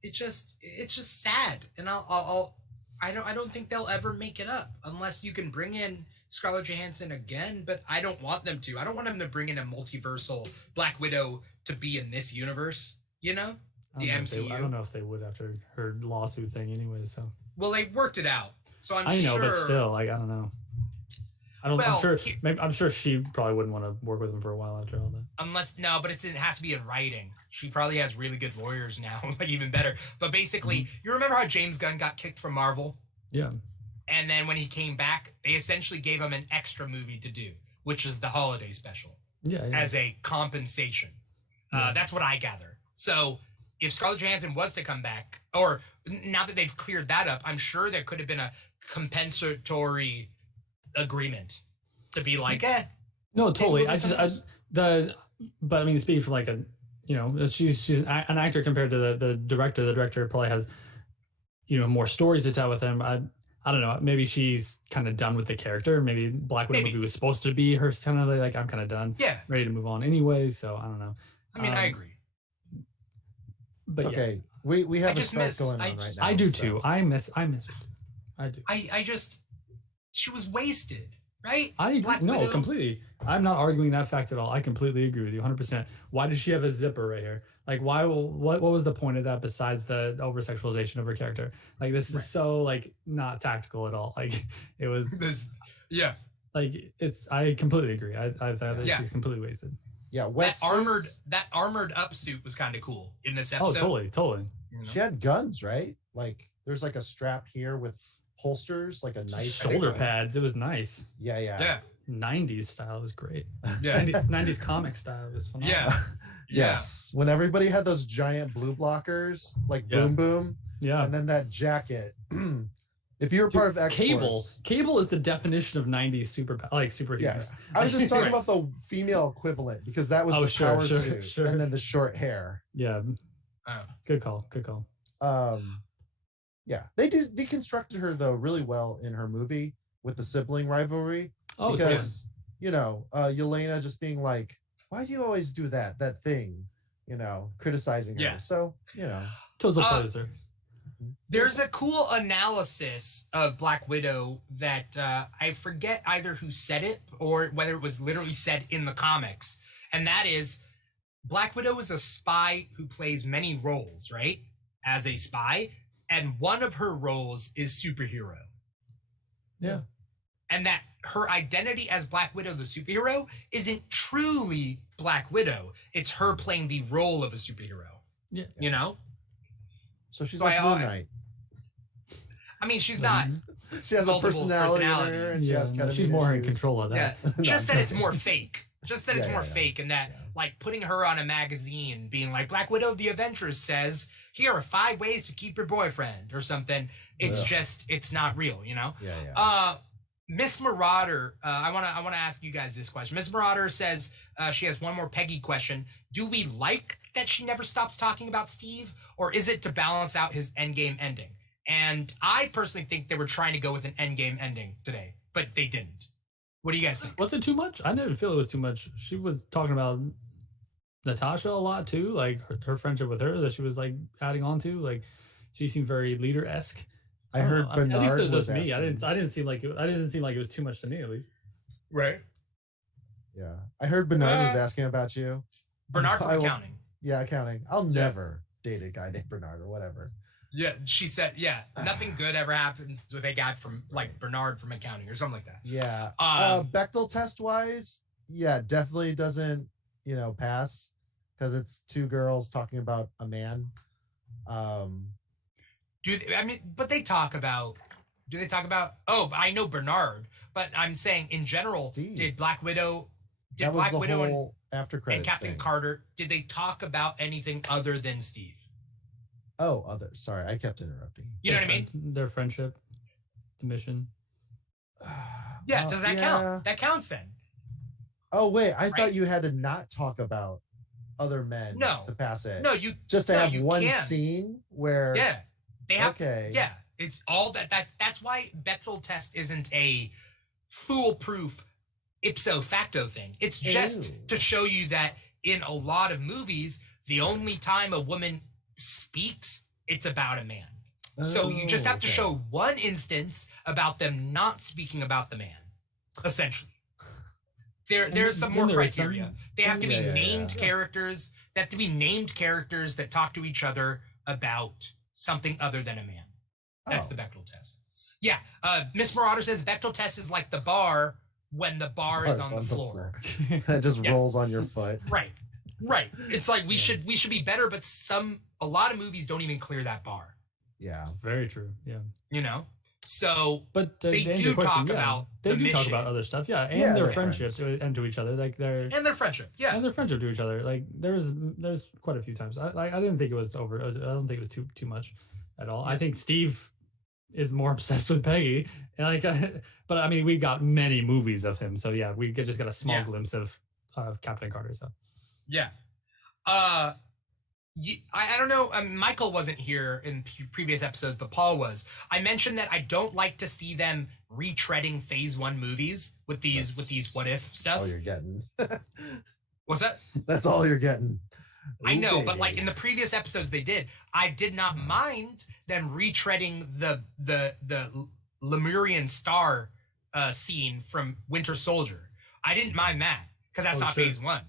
It's just sad, and I don't think they'll ever make it up unless you can bring in Scarlett Johansson again. But I don't want them to. I don't want them to bring in a multiversal Black Widow to be in this universe. You know, the MCU. I don't know if they would after her lawsuit thing, anyway. So Well, they worked it out, so I know, but still, like, I don't know. I'm sure she probably wouldn't want to work with him for a while after all that. But it has to be in writing. She probably has really good lawyers now, like even better. But basically, you remember how James Gunn got kicked from Marvel? Yeah. And then when he came back, they essentially gave him an extra movie to do, which is the holiday special. Yeah. As a compensation. That's what I gather. So if Scarlett Johansson was to come back, or now that they've cleared that up, I'm sure there could have been a compensatory agreement to be like, No, totally. But I mean, speaking from like she's an actor compared to the director. The director probably has, more stories to tell with him. I don't know. Maybe she's kind of done with the character. Maybe Black Widow movie was supposed to be her kind of like, I'm kind of done. Yeah. Ready to move on anyway. So I don't know. I mean, I agree. But okay, we have a spark going on right now. I do too. I miss her. I do. She was wasted, right? I agree. No, completely. I'm not arguing that fact at all. I completely agree with you 100%. Why does she have a zipper right here? Like, what was the point of that besides the over-sexualization of her character? Like, this is so, like, not tactical at all. Like, it was... Like, I completely agree. I thought that she's completely wasted. Yeah, that armored up suit was kind of cool in this episode. Oh, totally. She had guns, right? Like, there's, like, a strap here with holsters, like a knife. Shoulder pads. It was nice. Yeah. 90s style was great. Yeah. 90s comic style was phenomenal. Yeah. Yes. When everybody had those giant blue blockers, like Boom Boom. Yeah. And then that jacket. If you were part of X-Force. Cable is the definition of 90s superheroes. Yeah. I was just talking about the female equivalent because that was the power suit and then the short hair. Yeah. Good call. Yeah. They deconstructed her though really well in her movie with the sibling rivalry. Because Yelena just being like, why do you always do that thing, criticizing her. So total poser. There's a cool analysis of Black Widow that I forget either who said it or whether it was literally said in the comics, and that is Black Widow is a spy who plays many roles, right, as a spy, and one of her roles is superhero. Yeah. And that her identity as Black Widow, the superhero, isn't truly Black Widow. It's her playing the role of a superhero. Yeah. So she's like Moon Knight. I mean, she's not. She has a personality in her, and she's more in control of that. Yeah. Just that it's more fake. Just that it's more fake, and that like putting her on a magazine, being like Black Widow of the Avengers says, "Here are 5 ways to keep your boyfriend" or something. It's just, it's not real, Yeah. Miss Marauder, I want to ask you guys this question. Miss Marauder says she has one more Peggy question. Do we like that she never stops talking about Steve, or is it to balance out his endgame ending? And I personally think they were trying to go with an endgame ending today, but they didn't. What do you guys think? Was it too much? I didn't feel it was too much. She was talking about Natasha a lot too, like her friendship with her that she was like adding on to. Like she seemed very leader-esque. I heard Bernard at least was me. asking. I didn't seem like it was too much to me, at least. Right. Yeah. I heard Bernard was asking about you. Bernard from accounting. Yeah, accounting. I'll never date a guy named Bernard or whatever. Yeah, she said, nothing good ever happens with a guy from like Bernard from accounting or something like that. Yeah. Bechdel test wise, definitely doesn't, pass because it's 2 girls talking about a man. Do they talk about? Oh, I know Bernard, but I'm saying in general, Steve. Did Black Widow after credits and Captain thing. Carter, did they talk about anything other than Steve? Oh, others. Sorry, I kept interrupting. You know what I mean? Their friendship, the mission. Yeah, does that count? That counts then. Oh wait, I thought you had to not talk about other men to pass it. No, you just to have one scene where they have it's all that's why Bechdel test isn't a foolproof ipso facto thing. It's just to show you that in a lot of movies, the only time a woman speaks, it's about a man. So you just have to show one instance about them not speaking about the man, essentially. There's some more criteria. They have to be named characters. They have to be named characters that talk to each other about something other than a man. That's the Bechdel test. Yeah. Miss Marauder says Bechdel test is like the bar when the bar is on the floor. It just rolls on your foot. Right. It's like we should be better, but a lot of movies don't even clear that bar. Yeah. Very true. Yeah. You know? So but they do talk about talk about other stuff, and their friendship to each other, like their friendship to each other. Like there's quite a few times. I didn't think it was over. I don't think it was too much at all. I think Steve is more obsessed with Peggy, and but I mean we got many movies of him, so yeah, we just got a small glimpse of Captain Carter. So yeah. I don't know. Michael wasn't here in previous episodes, but Paul was. I mentioned that I don't like to see them retreading Phase 1 movies with these what if stuff. All you're getting. What's that? That's all you're getting. I know, but like in the previous episodes they did. I did not mind them retreading the Lemurian star scene from Winter Soldier. I didn't mind that because that's not Phase 1.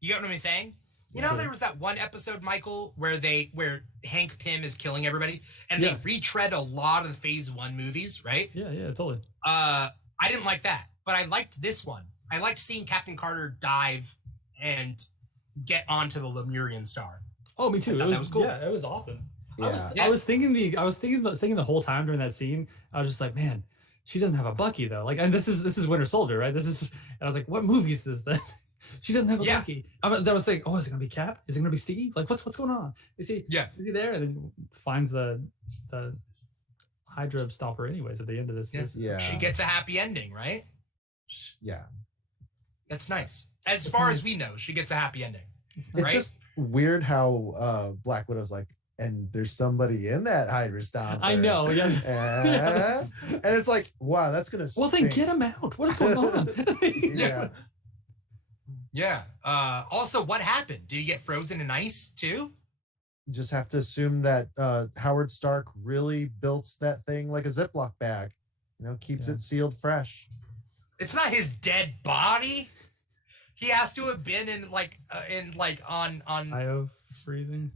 You get what I'm saying? You know, there was that one episode, Michael, where Hank Pym is killing everybody, and they retread a lot of the Phase 1 movies, right? Yeah, totally. I didn't like that, but I liked this one. I liked seeing Captain Carter dive and get onto the Lemurian star. Oh, me too. That was cool. Yeah, it was awesome. Yeah. I was thinking the whole time during that scene. I was just like, man, she doesn't have a Bucky though. Like, and this is Winter Soldier, right? And I was like, what movie is this then? She doesn't have a Bucky. I was thinking, oh, is it gonna be Cap? Is it gonna be Steve? Like, what's going on? Is he there? And then finds the Hydra stomper anyways at the end of this. Yeah. She gets a happy ending, right? Yeah. That's nice. As far as we know, she gets a happy ending. It's just weird how Black Widow's like, and there's somebody in that Hydra stomper. I know, yeah. And it's like, wow, that's gonna well, then get him out. What is going on? Yeah. Yeah. Also, what happened? Did he get frozen in ice too? You just have to assume that Howard Stark really built that thing like a Ziploc bag. You know, keeps it sealed fresh. It's not his dead body. He has to have been on Cryo freezing.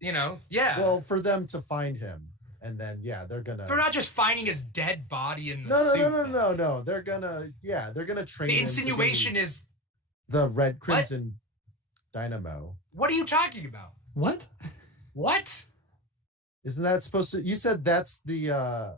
You know, yeah. Well, for them to find him, and then they're not just finding his dead body in the suit. No. They're gonna train. The insinuation is the Red Crimson Dynamo. What are you talking about? What? Isn't that supposed to? You said that's the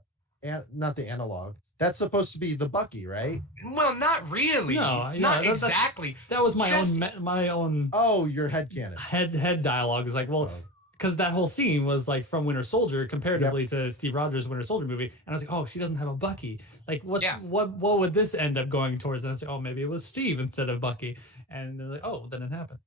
not the analog. That's supposed to be the Bucky, right? Well, not really. No, not exactly. That was my own. Oh, your headcanon. Head dialogue is like, well, because that whole scene was like from Winter Soldier comparatively to Steve Rogers' Winter Soldier movie, and I was like, oh, she doesn't have a Bucky. Like, what would this end up going towards? And I was like, oh, maybe it was Steve instead of Bucky. And they're like, oh, then it happened.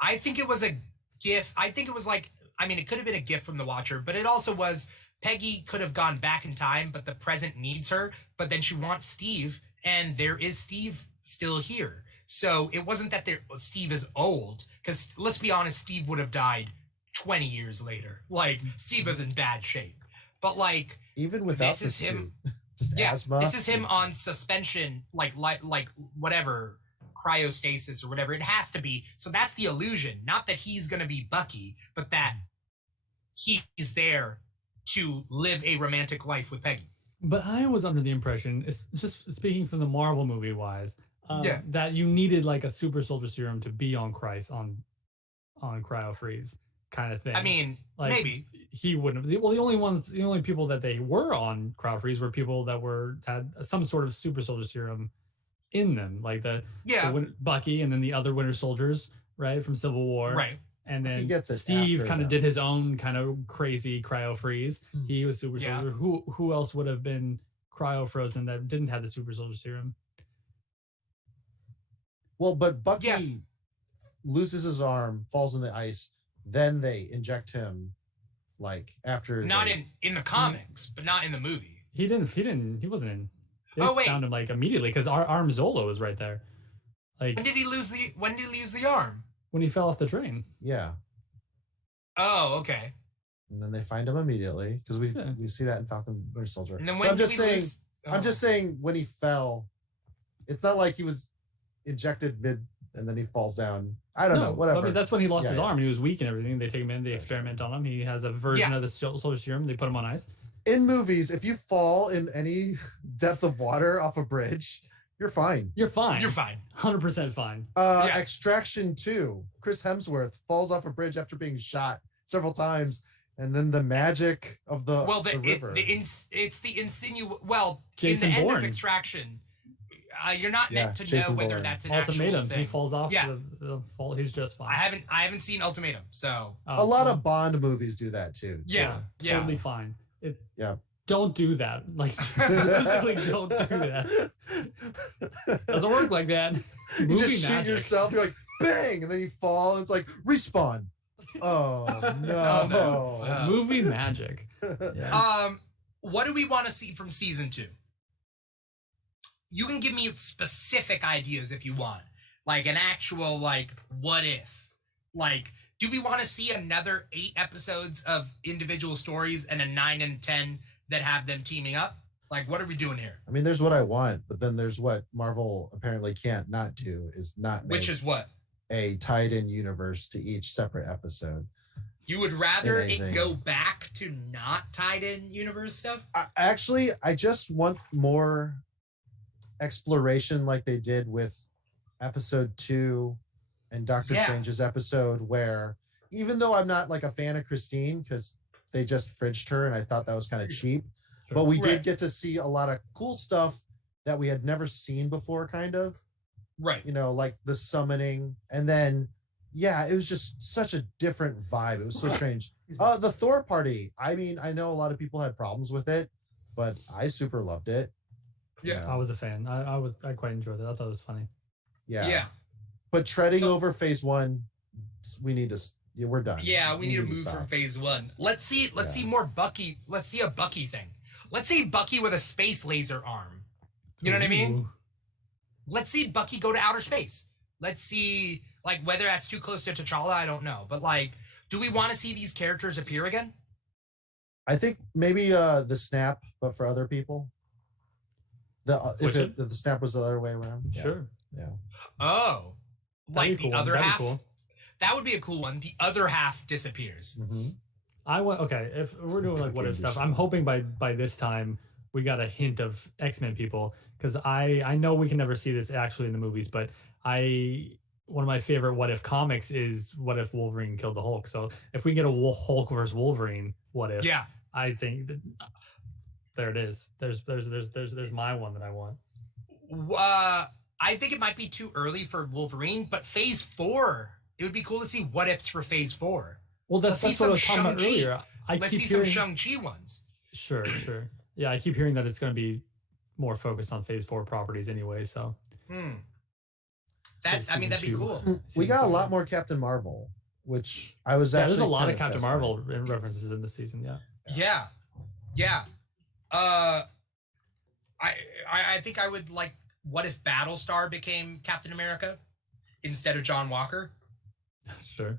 I think it was a gift. I think it was like, I mean, it could have been a gift from the Watcher, but it also was Peggy could have gone back in time, but the present needs her. But then she wants Steve, and there is Steve still here. So it wasn't that Steve is old, because let's be honest, Steve would have died 20 years later. Like, Steve is in bad shape. But like, even without this is him. Just asthma. This is him on suspension, like whatever, cryostasis or whatever. It has to be. So that's the illusion. Not that he's going to be Bucky, but that he's there to live a romantic life with Peggy. But I was under the impression, it's just speaking from the Marvel movie wise, that you needed like a super soldier serum to be on cryo freeze kind of thing. I mean, like, maybe he wouldn't have. Well, the only people that they were on cryo freeze were people that had some sort of super soldier serum in them, like the Bucky and then the other Winter Soldiers, right, from Civil War, right. And then Steve kind of did his own kind of crazy cryo freeze. Mm-hmm. He was super soldier. Who else would have been cryo frozen that didn't have the super soldier serum? Well, but Bucky loses his arm, falls in the ice, then they inject him like after in the comics, but not in the movie. He wasn't in. They found him like immediately because our arm Zolo was right there. Like, when did he lose the arm? When he fell off the train. Yeah. Oh, okay. And then they find him immediately because we see that in Falcon Winter Soldier. And then when I'm just saying when he fell, it's not like he was injected mid and then he falls down. I don't know, whatever. I mean, that's when he lost his arm and he was weak and everything. They take him in, they experiment on him. He has a version of the soldier serum. They put him on ice. in movies, if you fall in any depth of water off a bridge, you're fine. You're fine. You're fine. 100% fine. Extraction 2. Chris Hemsworth falls off a bridge after being shot several times, and then the magic of the river. It's the Well, Jason in the Bourne. end of Extraction, you're not meant to know whether Bourne. that's an Ultimatum. actual thing. He falls off the fall. He's just fine. I haven't seen Ultimatum, so a lot of Bond movies do that too. Yeah. Totally fine. Yeah. Don't do that. Like, specifically, don't do that. Doesn't work like that. You just shoot yourself. You're like, bang, and then you fall, and it's like respawn. Oh no! Movie magic. Yeah. What do we want to see from season 2? You can give me specific ideas if you want, like an actual what if. Like, do we want to see another 8 episodes of individual stories and a 9 and 10 that have them teaming up? Like, what are we doing here? I mean, there's what I want, but then there's what Marvel apparently can't not do is not make Which is what? A tied-in universe to each separate episode. You would rather it go back to not tied-in universe stuff? I just want more exploration like they did with episode 2 and Doctor Strange's episode, where even though I'm not like a fan of Christine because they just fridged her and I thought that was kind of cheap, but we did get to see a lot of cool stuff that we had never seen before, kind of. Right. You know, like the summoning, and then it was just such a different vibe. It was so strange. The Thor party. I mean, I know a lot of people had problems with it, but I super loved it. Yeah. I was a fan. I quite enjoyed it. I thought it was funny. Yeah. But treading over phase 1, we need to. We're done. Yeah, we need to move from phase 1. Let's see more Bucky. Let's see a Bucky thing. Let's see Bucky with a space laser arm. You know what I mean? Let's see Bucky go to outer space. Let's see, whether that's too close to T'Challa, I don't know. But, do we want to see these characters appear again? I think maybe the snap, but for other people. If the snap was the other way around. Yeah. Sure. Yeah. Oh. Like the other half? Cool. That would be a cool one. The other half disappears. Mm-hmm. If we're doing what if stuff, I'm hoping by this time we got a hint of X-Men people, because I know we can never see this actually in the movies, but one of my favorite what if comics is what if Wolverine killed the Hulk. So if we get a Hulk versus Wolverine what if, I think that, there it is. There's my one that I want. I think it might be too early for Wolverine, but phase 4, it would be cool to see what ifs for phase 4. Well, that's what I was talking about earlier. Let's see some Shang-Chi ones. Sure. Yeah, I keep hearing that it's going to be more focused on phase 4 properties anyway, so. That'd be cool. We got a lot more Captain Marvel, which I was actually there's a lot of Captain Marvel references in the season, Yeah. I think I would like, what if Battlestar became Captain America instead of John Walker? Sure.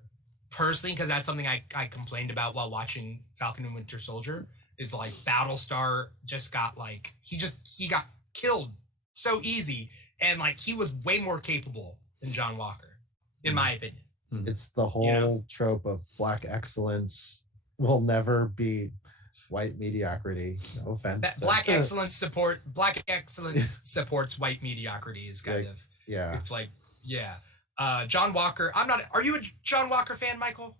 Personally, because that's something I complained about while watching Falcon and Winter Soldier, is Battlestar just got he got killed so easy, and he was way more capable than John Walker, in my opinion. It's the whole trope of black excellence will never be white mediocrity. No offense. Black excellence supports white mediocrity is kind of It's John Walker. Are you a John Walker fan, Michael?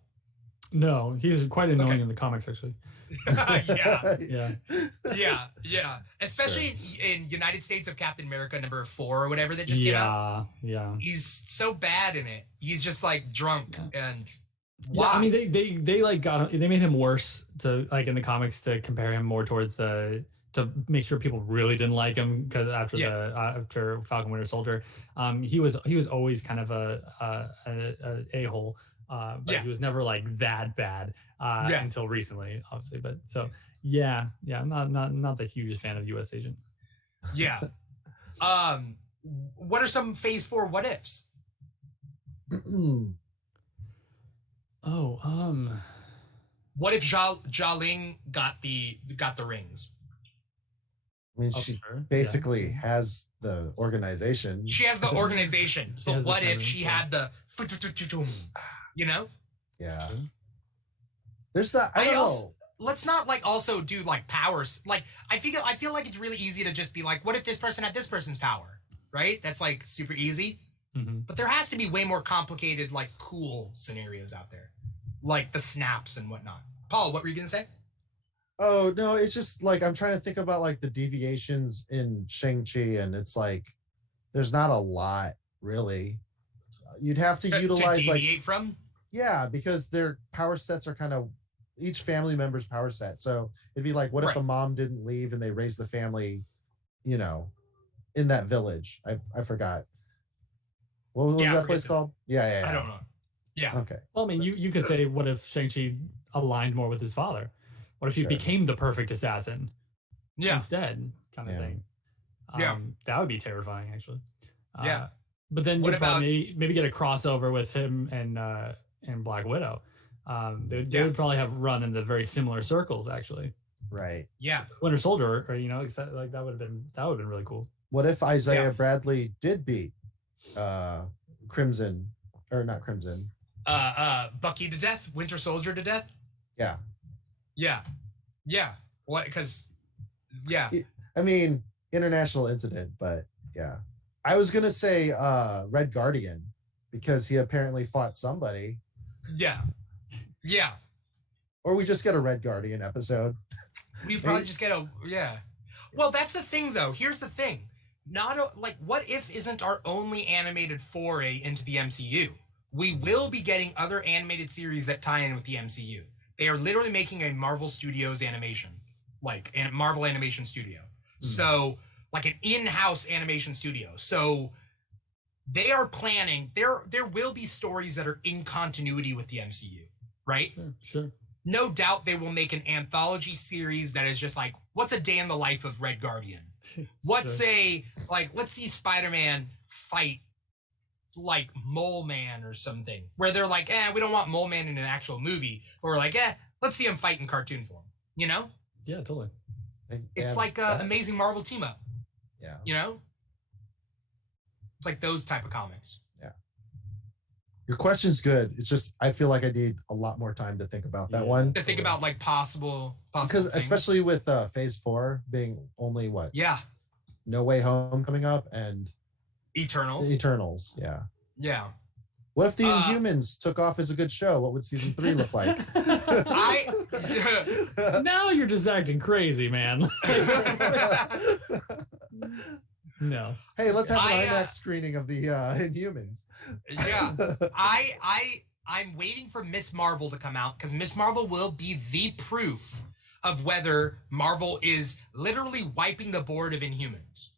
No, he's quite annoying in the comics, actually. Yeah. Especially in United States of Captain America #4 or whatever that just came out. Yeah. He's so bad in it. He's just drunk and. Why? Yeah, I mean they made him worse to in the comics to compare him more towards to make sure people really didn't like him, because after Falcon Winter Soldier, he was always kind of a a-hole. But he was never that bad until recently, obviously. But so I'm not the hugest fan of U.S. Agent. Yeah. What are some phase 4 what ifs? What if Ling got the rings? I mean, she basically has the organization. She has the organization, but what if she had the, you know? Yeah. There's that. I don't know. let's not like also do like powers. Like I feel like it's really easy to just be like, what if this person had this person's power, right? That's like super easy. Mm-hmm. But there has to be way more complicated, like cool scenarios out there, like the snaps and whatnot. Paul, what were you gonna say? Oh no, it's just like I'm trying to think about like the deviations in Shang-Chi, and it's like there's not a lot really. You'd have to utilize to deviate from. Yeah, because their power sets are kind of each family member's power set. So it'd be like, what if a mom didn't leave and they raised the family, you know, in that village? I forgot. What was that place called? Yeah. I don't know. Yeah. Okay. Well, I mean, you could say, what if Shang-Chi aligned more with his father? What if he became the perfect assassin instead, kind of thing? That would be terrifying, actually. But then you'd probably maybe get a crossover with him and Black Widow. They would probably have run in the very similar circles, actually. Right. Yeah. Winter Soldier, or like that would have been really cool. What if Isaiah Bradley did beat Crimson, or not Crimson? Bucky to death, Winter Soldier to death. Yeah. What? Because I mean, international incident, but I was gonna say Red Guardian because he apparently fought somebody. Yeah. Or we just get a Red Guardian episode. We probably just get Well, that's the thing, though. Here's the thing. What If isn't our only animated foray into the MCU. We will be getting other animated series that tie in with the MCU. They are literally making a Marvel Studios animation, like a Marvel Animation Studio. So, like an in-house animation studio. So, they are planning. There will be stories that are in continuity with the MCU, right? Sure. No doubt they will make an anthology series that is just like, what's a day in the life of Red Guardian? Let's see Spider-Man fight like Mole Man or something, where they're like, we don't want Mole Man in an actual movie, but we're like, let's see him fight in cartoon form, you know? Yeah, totally. It's like Amazing Marvel team up. Yeah. You know? Like those type of comics. Yeah. Your question's good. It's just I feel like I need a lot more time to think about that one. To think about like possible because things. Especially with Phase 4 being only what? Yeah. No Way Home coming up and Eternals. Yeah. What if the Inhumans took off as a good show? What would season 3 look like? Now you're just acting crazy, man. No. Hey, let's have an IMAX screening of the Inhumans. Yeah. I'm waiting for Miss Marvel to come out because Miss Marvel will be the proof of whether Marvel is literally wiping the board of Inhumans.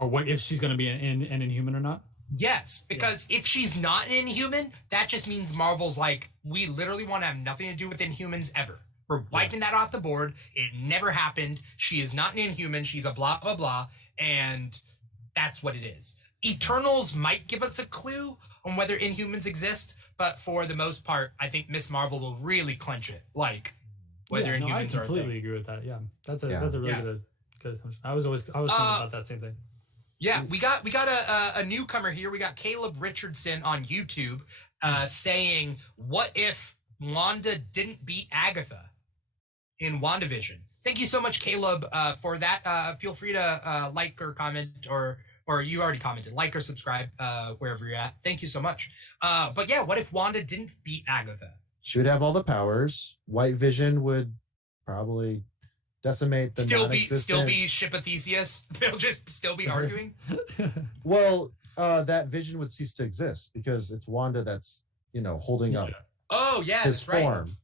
Or what if she's going to be an Inhuman or not? Yes, because if she's not an Inhuman, that just means Marvel's like, we literally want to have nothing to do with Inhumans ever. We're wiping that off the board. It never happened. She is not an Inhuman. She's a blah, blah, blah. And that's what it is. Eternals might give us a clue on whether Inhumans exist, but for the most part, I think Miss Marvel will really clench it. Like, whether Inhumans are a thing. I completely agree with that. Yeah, that's a really good assumption. I was thinking about that same thing. Yeah, we got a newcomer here. We got Caleb Richardson on YouTube saying, "What if Wanda didn't beat Agatha in WandaVision?" Thank you so much, Caleb, for that. Feel free to like or comment, or you already commented, like or subscribe wherever you're at. Thank you so much. But yeah, what if Wanda didn't beat Agatha? She would have all the powers. White Vision would probably decimate the still be Ship of Theseus. They'll just still be arguing. Well, that Vision would cease to exist because it's Wanda that's holding up. Oh yeah, his that's form. Right.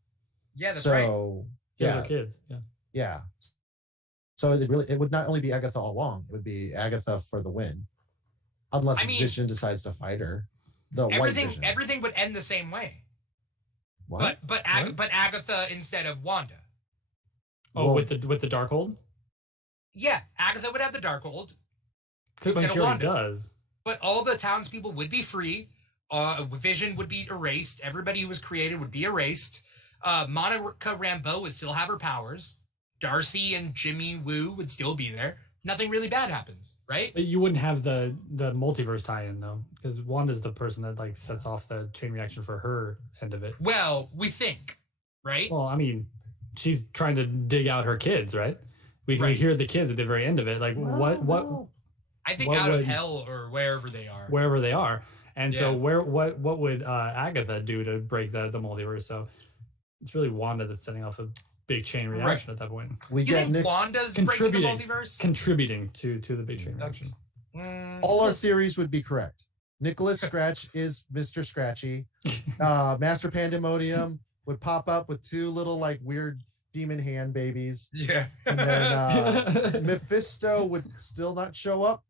Yeah, that's right. Yeah, kids. Yeah. So it would not only be Agatha all along; it would be Agatha for the win, unless Vision decides to fight her. Everything would end the same way. What? But Agatha instead of Wanda. Oh, with the Darkhold? Yeah, Agatha would have the Darkhold. Because she already does. But all the townspeople would be free. Vision would be erased. Everybody who was created would be erased. Monica Rambeau would still have her powers. Darcy and Jimmy Woo would still be there. Nothing really bad happens, right? But you wouldn't have the multiverse tie-in though, because Wanda's the person that sets off the chain reaction for her end of it. Well, we think, right? Well, I mean, she's trying to dig out her kids, right? We hear the kids at the very end of it. Like what? I think out of hell or wherever they are. Wherever they are. And so what would Agatha do to break the multiverse? So it's really Wanda that's setting off a big chain reaction at that point. You think Wanda's breaking the multiverse? Contributing to the big chain reaction. All our theories would be correct. Nicholas Scratch is Mr. Scratchy. Master Pandemonium would pop up with two little like weird demon hand babies. Yeah. And then Mephisto would still not show up.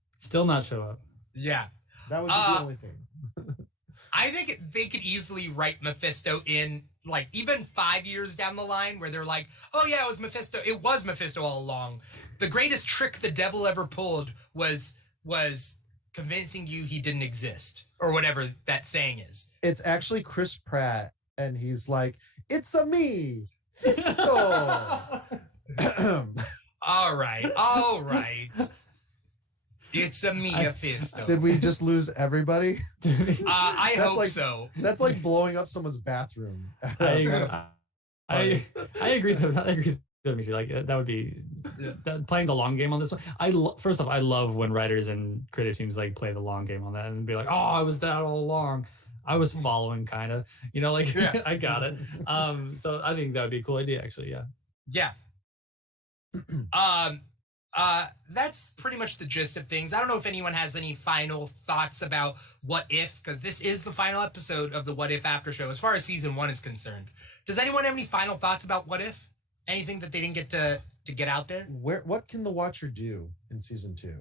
Yeah. That would be the only thing. I think they could easily write Mephisto in like even 5 years down the line where they're like, oh yeah, it was Mephisto. It was Mephisto all along. The greatest trick the devil ever pulled was convincing you he didn't exist or whatever that saying is. It's actually Chris Pratt and he's like, it's a me, Fisto. All right. It's a Mephisto. Did we just lose everybody? I hope so. That's like blowing up someone's bathroom. I agree. Like that would be playing the long game on this one. First off, I love when writers and creative teams like play the long game on that and be like, "Oh, I was that all along. I was following, kind of. I got it." So I think that would be a cool idea, actually. Yeah. That's pretty much the gist of things. I don't know if anyone has any final thoughts about What If, because this is the final episode of the What If After Show as far as season 1 is concerned. Does anyone have any final thoughts about What If? Anything that they didn't get to get out there? What can the Watcher do in season 2?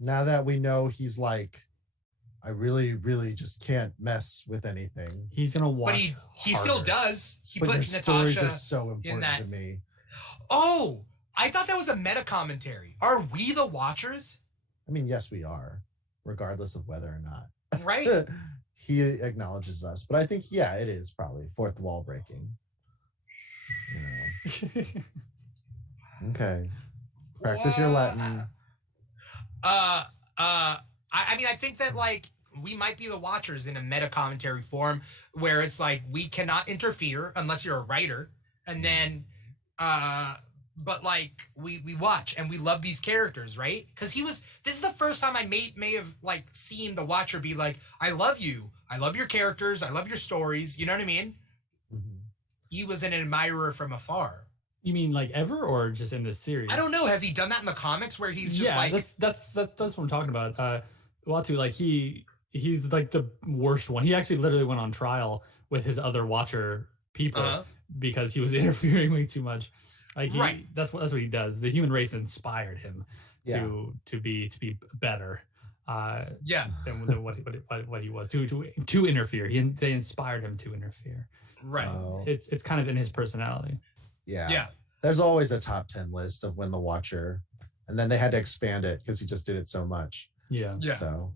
Now that we know he's like, I really, really just can't mess with anything. He's gonna watch. But he still does. He but put your Natasha stories are so important in that. to me. Oh, I thought that was a meta commentary. Are we the Watchers? I mean, yes, we are, regardless of whether or not. Right? He acknowledges us, but I think, yeah, it is probably fourth wall breaking. Okay. Practice your Latin. I mean, I think that like we might be the Watchers in a meta commentary form where it's like we cannot interfere unless you're a writer, and then but like we watch and we love these characters, right? Because this is the first time I may have like seen the Watcher be like, I love you, I love your characters, I love your stories, you know what I mean? Mm-hmm. He was an admirer from afar. You mean like ever or just in this series? I don't know. Has he done that in the comics where he's just like that's what I'm talking about. Uatu, like he's like the worst one. He actually literally went on trial with his other Watcher people because he was interfering way too much. Like that's what he does. The human race inspired him to be better. Than what he was to interfere. They inspired him to interfere. Right. So it's kind of in his personality. Yeah. There's always a top 10 list of when the Watcher, and then they had to expand it because he just did it so much. Yeah. So.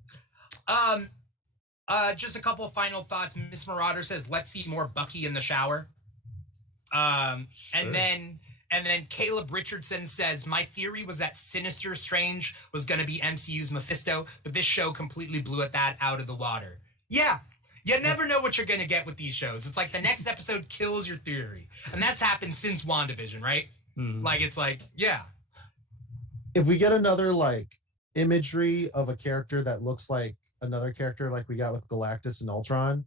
Just a couple of final thoughts. Miss Marauder says, "Let's see more Bucky in the shower." Sure. And then Caleb Richardson says, "My theory was that Sinister Strange was going to be MCU's Mephisto, but this show completely blew that out of the water." Yeah. You never know what you're going to get with these shows. It's like the next episode kills your theory. And that's happened since WandaVision, right? Mm-hmm. Like, it's like, yeah. If we get another, like, imagery of a character that looks like another character like we got with Galactus and Ultron,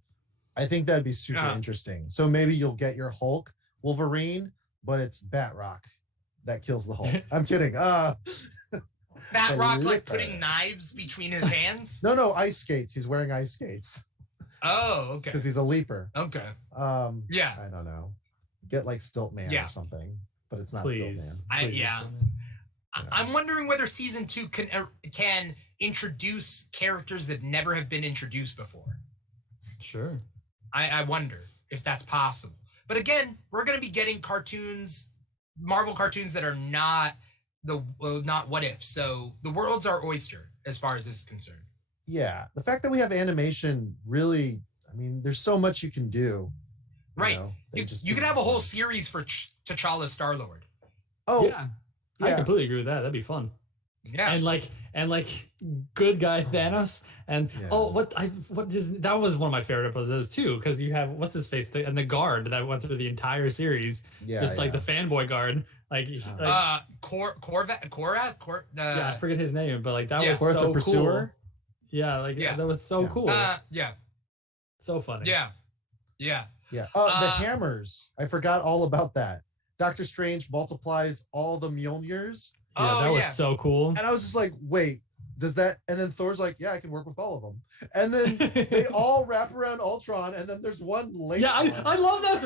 I think that'd be super interesting. So maybe you'll get your Hulk, Wolverine, but it's Batrock that kills the Hulk. I'm kidding. Batrock, like, putting knives between his hands? No, ice skates. He's wearing ice skates. Oh, okay. Because he's a leaper. Okay. Yeah. I don't know. Get like Stiltman or something, but it's not Stiltman. I'm wondering whether season 2 can introduce characters that never have been introduced before. Sure. I wonder if that's possible. But again, we're going to be getting cartoons, Marvel cartoons that are not What If. So the world's our oyster as far as this is concerned. Yeah, the fact that we have animation really, I mean, there's so much you can do. Right. You could have a whole series for T'Challa Star-Lord. Oh, yeah. I completely agree with that. That'd be fun. Yeah. And good guy Thanos and that was one of my favorite episodes too, because you have what's his face and the guard that went through the entire series, just like the fanboy guard, Korath. I forget his name, but like that was Korath so the Pursuer. Cool. That was so cool. So funny. Yeah. The hammers. I forgot all about that. Doctor Strange multiplies all the Mjolnirs. Yeah, that was so cool. And I was just like, wait, does that? And then Thor's like, yeah, I can work with all of them. And then they all wrap around Ultron, and then there's one late. Yeah, I love that.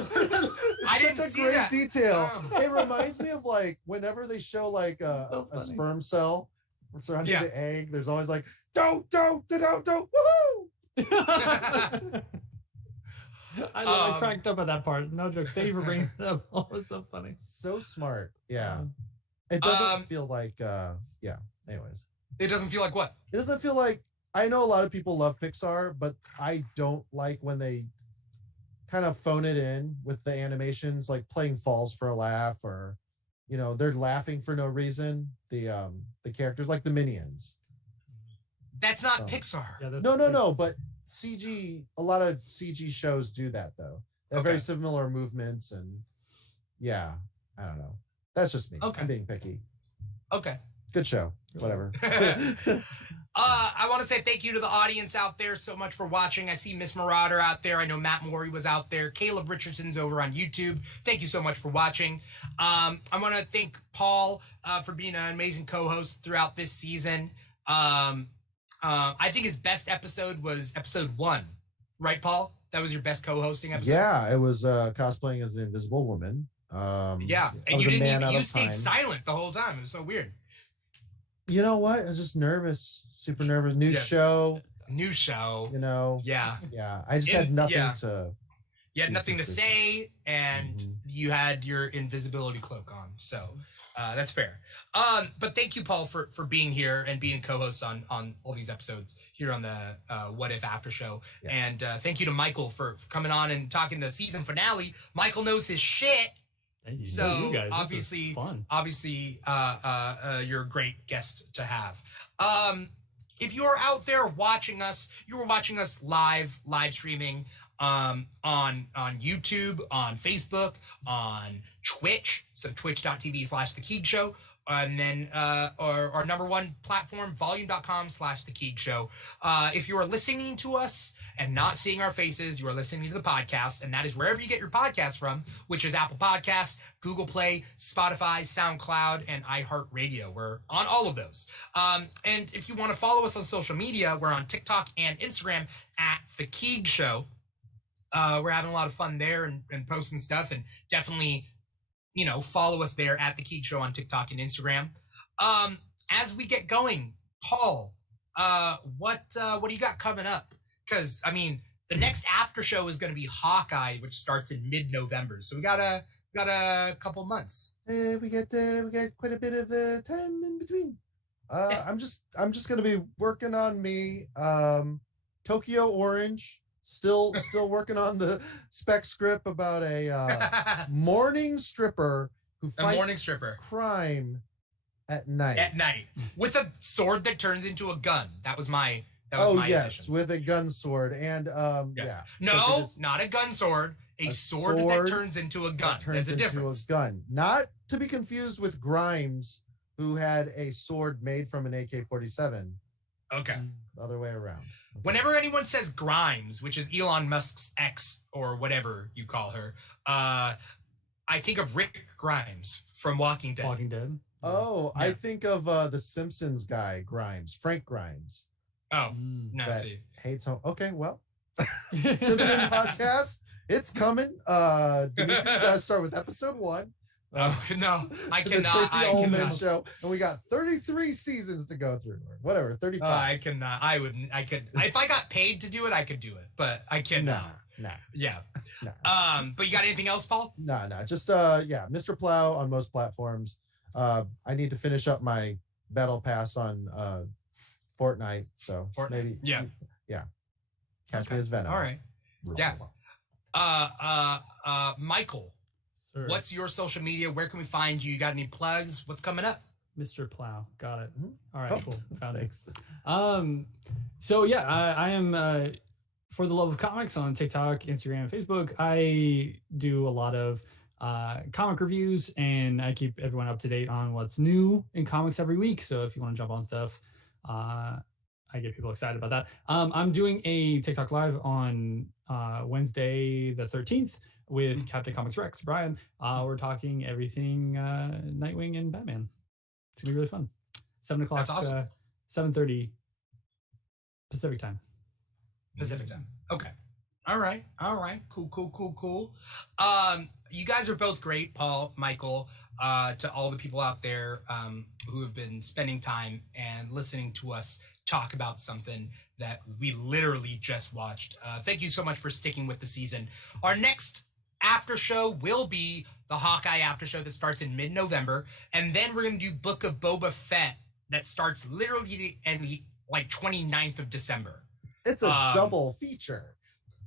It's such a great detail. It reminds me of like whenever they show like a sperm cell surrounding the egg, there's always like, don't, woohoo! I cracked up at that part. No joke. Thank you for bringing it up. Oh, it was so funny. So smart. Yeah. It doesn't feel like anyways. It doesn't feel like what? It doesn't feel like, I know a lot of people love Pixar, but I don't like when they kind of phone it in with the animations, like playing Falls for a laugh, or they're laughing for no reason. The characters, like the Minions. That's not Pixar. Yeah, no, but CG, a lot of CG shows do that though. They have very similar movements, and I don't know. That's just me. I'm being picky. Okay. Good show. Whatever. I want to say thank you to the audience out there so much for watching. I see Miss Marauder out there. I know Matt Morey was out there. Caleb Richardson's over on YouTube. Thank you so much for watching. I want to thank Paul for being an amazing co-host throughout this season. I think his best episode was episode 1. Right, Paul? That was your best co-hosting episode? Yeah, it was cosplaying as the Invisible Woman. And you stayed silent the whole time. It was so weird. You know what? I was just nervous, super nervous. New show. Yeah. I just had nothing to. You had nothing to say, and you had your invisibility cloak on. So that's fair. But thank you, Paul, for being here and being co-host on all these episodes here on the What If After Show. Yeah. And thank you to Michael for coming on and talking the season finale. Michael knows his shit. Thank you. So you guys. obviously, you're a great guest to have. If you're out there watching us, you were watching us live streaming on YouTube, on Facebook, on Twitch. So twitch.tv/The Keeg Show. And then our number one platform, volume.com/The Keeg Show. If you are listening to us and not seeing our faces, you are listening to the podcast, and that is wherever you get your podcast from, which is Apple Podcasts, Google Play, Spotify, SoundCloud, and iHeartRadio. We're on all of those. And if you want to follow us on social media, we're on TikTok and Instagram at The Keeg Show. We're having a lot of fun there and posting stuff, and definitely follow us there at The Keeg Show on TikTok and Instagram. As we get going, Paul, what do you got coming up? Because the next after show is going to be Hawkeye, which starts in mid-November. So we got a couple months. We got quite a bit of time in between. I'm just going to be working on me. Tokyo Orange. Still working on the spec script about a morning stripper who fights crime at night. At night. With a sword that turns into a gun. That was my yes, with a gun sword. And No, not a gun sword. A sword that turns into a gun. There's a difference. Not to be confused with Grimes, who had a sword made from an AK-47. Okay. The other way around. Okay. Whenever anyone says Grimes, which is Elon Musk's ex or whatever you call her, I think of Rick Grimes from Walking Dead. Oh, yeah. I think of the Simpsons guy, Grimes, Frank Grimes. Oh, no, see. Hates home. Okay, well, Simpson podcast, it's coming. Do we guys start with episode 1? Oh, no, I cannot. The Tracy Ullman show, and we got 33 seasons to go through, or whatever, 35. I cannot. I could. If I got paid to do it, I could do it, but I cannot. Nah. Yeah. Nah. But you got anything else, Paul? Nah. Just Mr. Plow on most platforms. I need to finish up my battle pass on Fortnite, so maybe catch me as Venom. All right. Michael. Sure. What's your social media? Where can we find you? You got any plugs? What's coming up? Mr. Plow. Got it. Mhm. All right, Oh, cool. Found it. Thanks. So yeah, I am for the love of comics on TikTok, Instagram, Facebook. I do a lot of comic reviews, and I keep everyone up to date on what's new in comics every week. So if you want to jump on stuff, I get people excited about that. I'm doing a TikTok live on Wednesday the 13th with Captain Comics Rex, Brian. We're talking everything Nightwing and Batman. It's gonna be really fun. 7 o'clock. That's awesome. 7:30 Pacific time. Pacific time. Okay. All right. Cool. You guys are both great, Paul, Michael, to all the people out there who have been spending time and listening to us talk about something that we literally just watched. Thank you so much for sticking with the season. Our next after show will be the Hawkeye after show that starts in mid-November, and then we're going to do Book of Boba Fett that starts literally in the 29th of December. It's a double feature.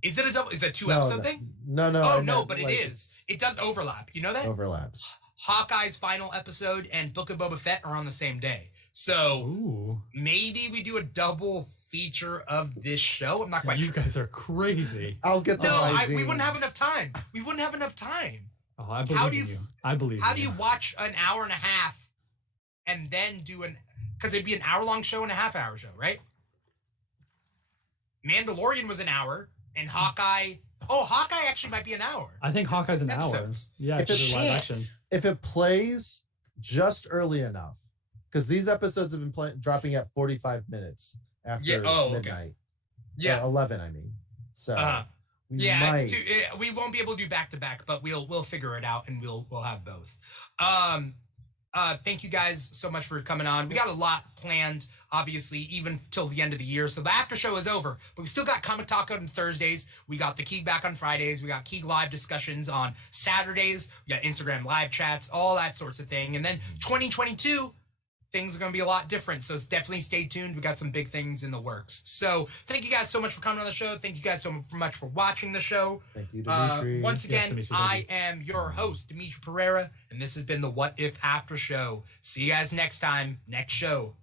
Is it a double? Is it a 2-episode thing? No. Oh, no, but it is. It does overlap. You know that? Overlaps. Hawkeye's final episode and Book of Boba Fett are on the same day. So maybe we do a double feature of this show. I'm not quite sure. You guys are crazy. I'll get the we wouldn't have enough time. Oh, I believe in you. I believe. How do you watch an hour and a half and then do because it'd be an hour-long show and a half-hour show, right? Mandalorian was an hour, and Hawkeye actually might be an hour. I think Hawkeye's an episodes. hour. Yeah, it's live action. If it plays just early enough, because these episodes have been dropping at 45 minutes after midnight. Yeah, 11. I mean, so we won't be able to do back to back, but we'll figure it out, and we'll have both. Thank you guys so much for coming on. We got a lot planned, obviously, even till the end of the year. So the after show is over, but we still got Comic Talk on Thursdays. We got the Keeg back on Fridays. We got Keeg live discussions on Saturdays. We got Instagram live chats, all that sorts of thing. And then 2022, things are going to be a lot different. So definitely stay tuned. We got some big things in the works. So thank you guys so much for coming on the show. Thank you guys so much for watching the show. Thank you, Dimitri. Once again, Yes, Dimitri, I am your host, Dimitri Pereira, and this has been the What If After Show. See you guys next time, next show